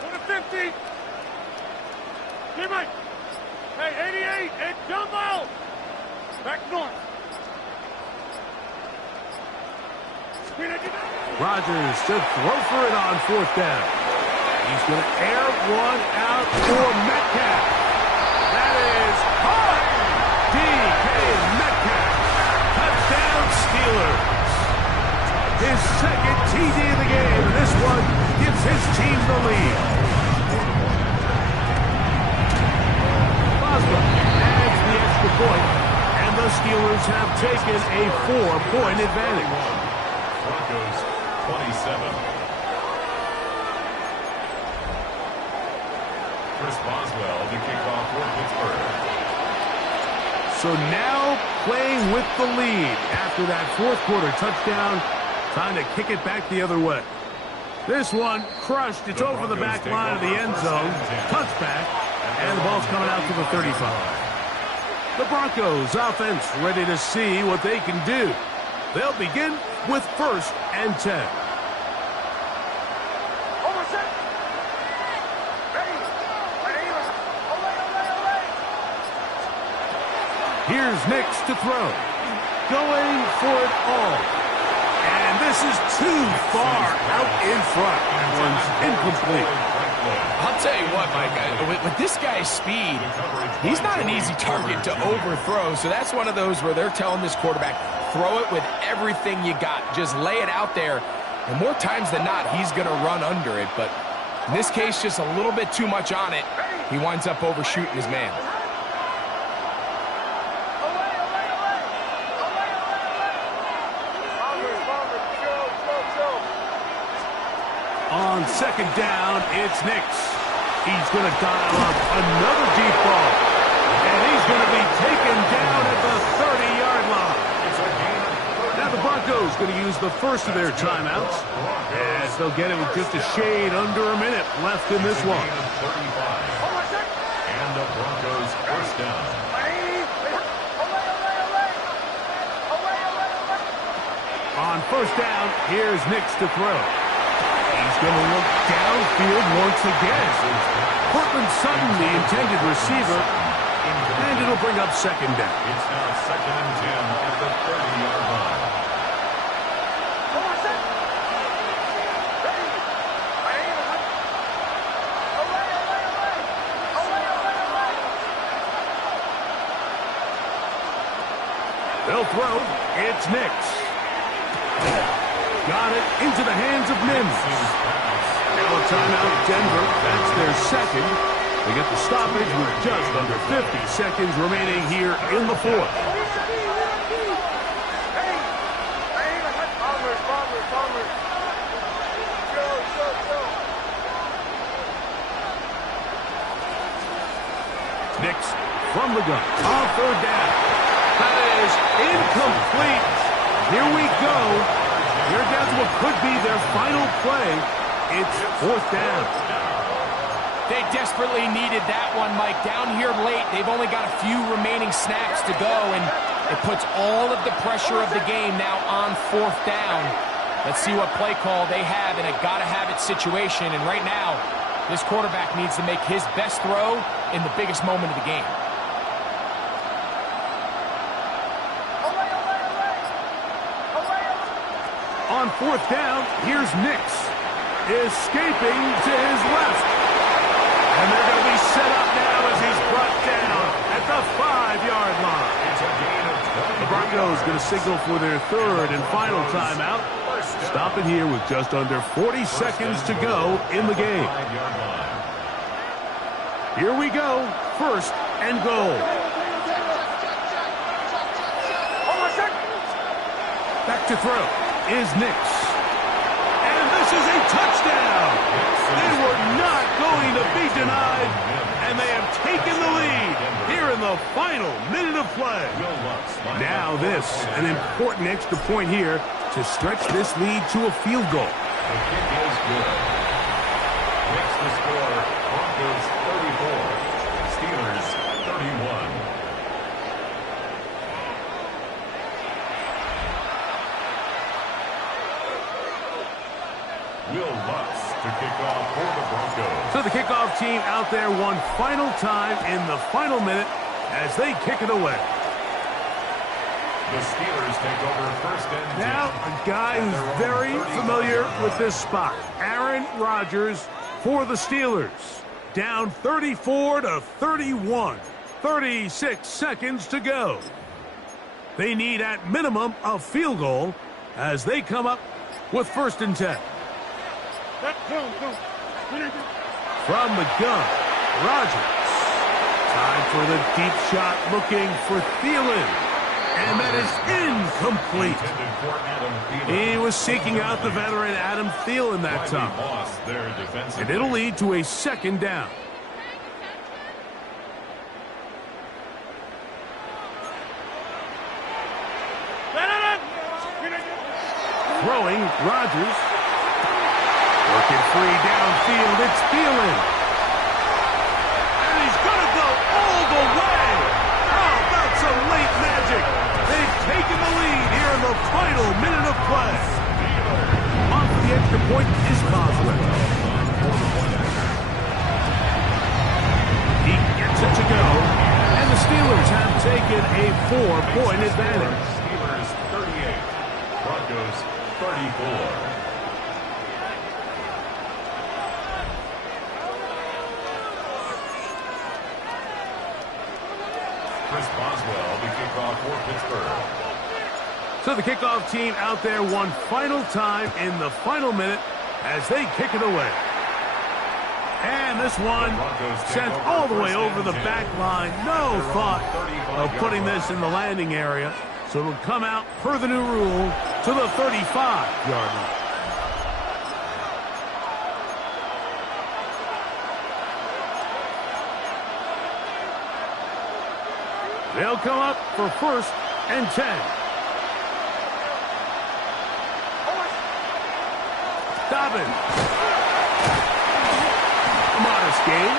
Go to 50. Get right. Hey, 88. Hey, jump out. Back north. Rodgers to throw for it on 4th down. He's going to air one out for Metcalf. That is hard. DK Metcalf. Touchdown Steelers. His 2nd TD of the game. And this one gives his team the lead. Boswell adds the extra point. And the Steelers have taken a 4-point advantage. Broncos 27. Chris Boswell to kick off for Pittsburgh. So now playing with the lead after that 4th quarter touchdown. Time to kick it back the other way. This one crushed. It's over the back line of the end zone. Touchback. And the ball's coming out to the 35. The Broncos offense ready to see what they can do. They'll begin with 1st and 10. Here's Nix to throw. Going for it all. And this is too far out in front. That one's incomplete. I'll tell you what, Mike, with this guy's speed, he's not an easy target to overthrow. So that's one of those where they're telling this quarterback, throw it with everything you got. Just lay it out there. And more times than not, he's going to run under it. But in this case, just a little bit too much on it. He winds up overshooting his man. On second down, it's Nix. He's going to dial up another deep ball. And he's going to be taken down at the 30-yard line. Now the Broncos going to use the first of their timeouts, as they'll get it with just a shade under a minute left in this one. And the Broncos first down. On first down, here's Nix to throw. He's going to look downfield once again. Cortland Sutton, the intended receiver, and it'll bring up second down. It's now 2nd and 10 at the 30-yard line. They'll throw. It's Nix. Got it into the hands of Mims. Now a timeout, Denver. That's their second. They get the stoppage with just under 50 seconds remaining here in the fourth. Nix from the gun. On third down. That is incomplete. Here we go. They're down to what could be their final play. It's fourth down. They desperately needed that one, Mike. Down here late, they've only got a few remaining snaps to go, and it puts all of the pressure of the game now on fourth down. Let's see what play call they have in a gotta-have-it situation, and right now, this quarterback needs to make his best throw in the biggest moment of the game. On fourth down, here's Nix, escaping to his left. And they're going to be set up now as he's brought down at the 5-yard line. The Broncos going to signal for their third and final timeout. Stop it here with just under 40 seconds to go in the game. Here we go, first and goal. Back to throw is Nix. And this is a touchdown. They were not going to be denied, and they have taken the lead here in the final minute of play. Now this, an important extra point here to stretch this lead to a field goal. The kick is good. Makes the score Broncos 34, Steelers 31. Will Lutz to kick off for the Broncos. So the kickoff team out there one final time in the final minute as they kick it away. The Steelers take over first and 10. Now a guy who's very familiar with this spot, Aaron Rodgers for the Steelers. Down 34-31. 36 seconds to go. They need at minimum a field goal as they come up with first and 10. From the gun, Rodgers. Time for the deep shot, looking for Thielen. And that is incomplete. He was seeking out the veteran Adam Thielen that time. And it'll lead to a second down. Throwing, Rodgers. Working free downfield, it's Thielen. And he's going to go all the way. How about some late magic? They've taken the lead here in the final minute of play. Off the extra point is Boswell. He gets it to go. And the Steelers have taken a 4-point advantage. Steelers 38, Broncos 34. Chris Boswell, the kickoff for Pittsburgh. So the kickoff team out there one final time in the final minute as they kick it away. And this one sent all the way over the back line. No thought of putting this in the landing area. So it'll come out per the new rule to the 35-yard line. They'll come up for 1st and 10. Dobbins. A modest gain.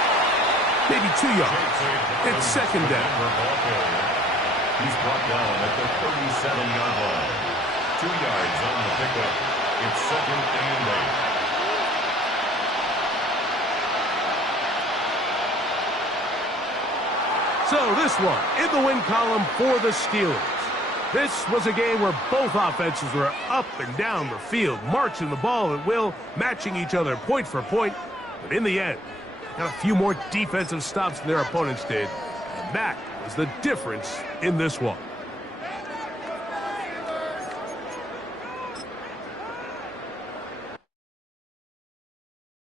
Maybe 2 yards. It's 2nd down. He's brought down at the 37-yard line. 2 yards on the pickup. It's 2nd and 8. So this one in the win column for the Steelers. This was a game where both offenses were up and down the field, marching the ball at will, matching each other point for point. But in the end, got a few more defensive stops than their opponents did. And that was the difference in this one.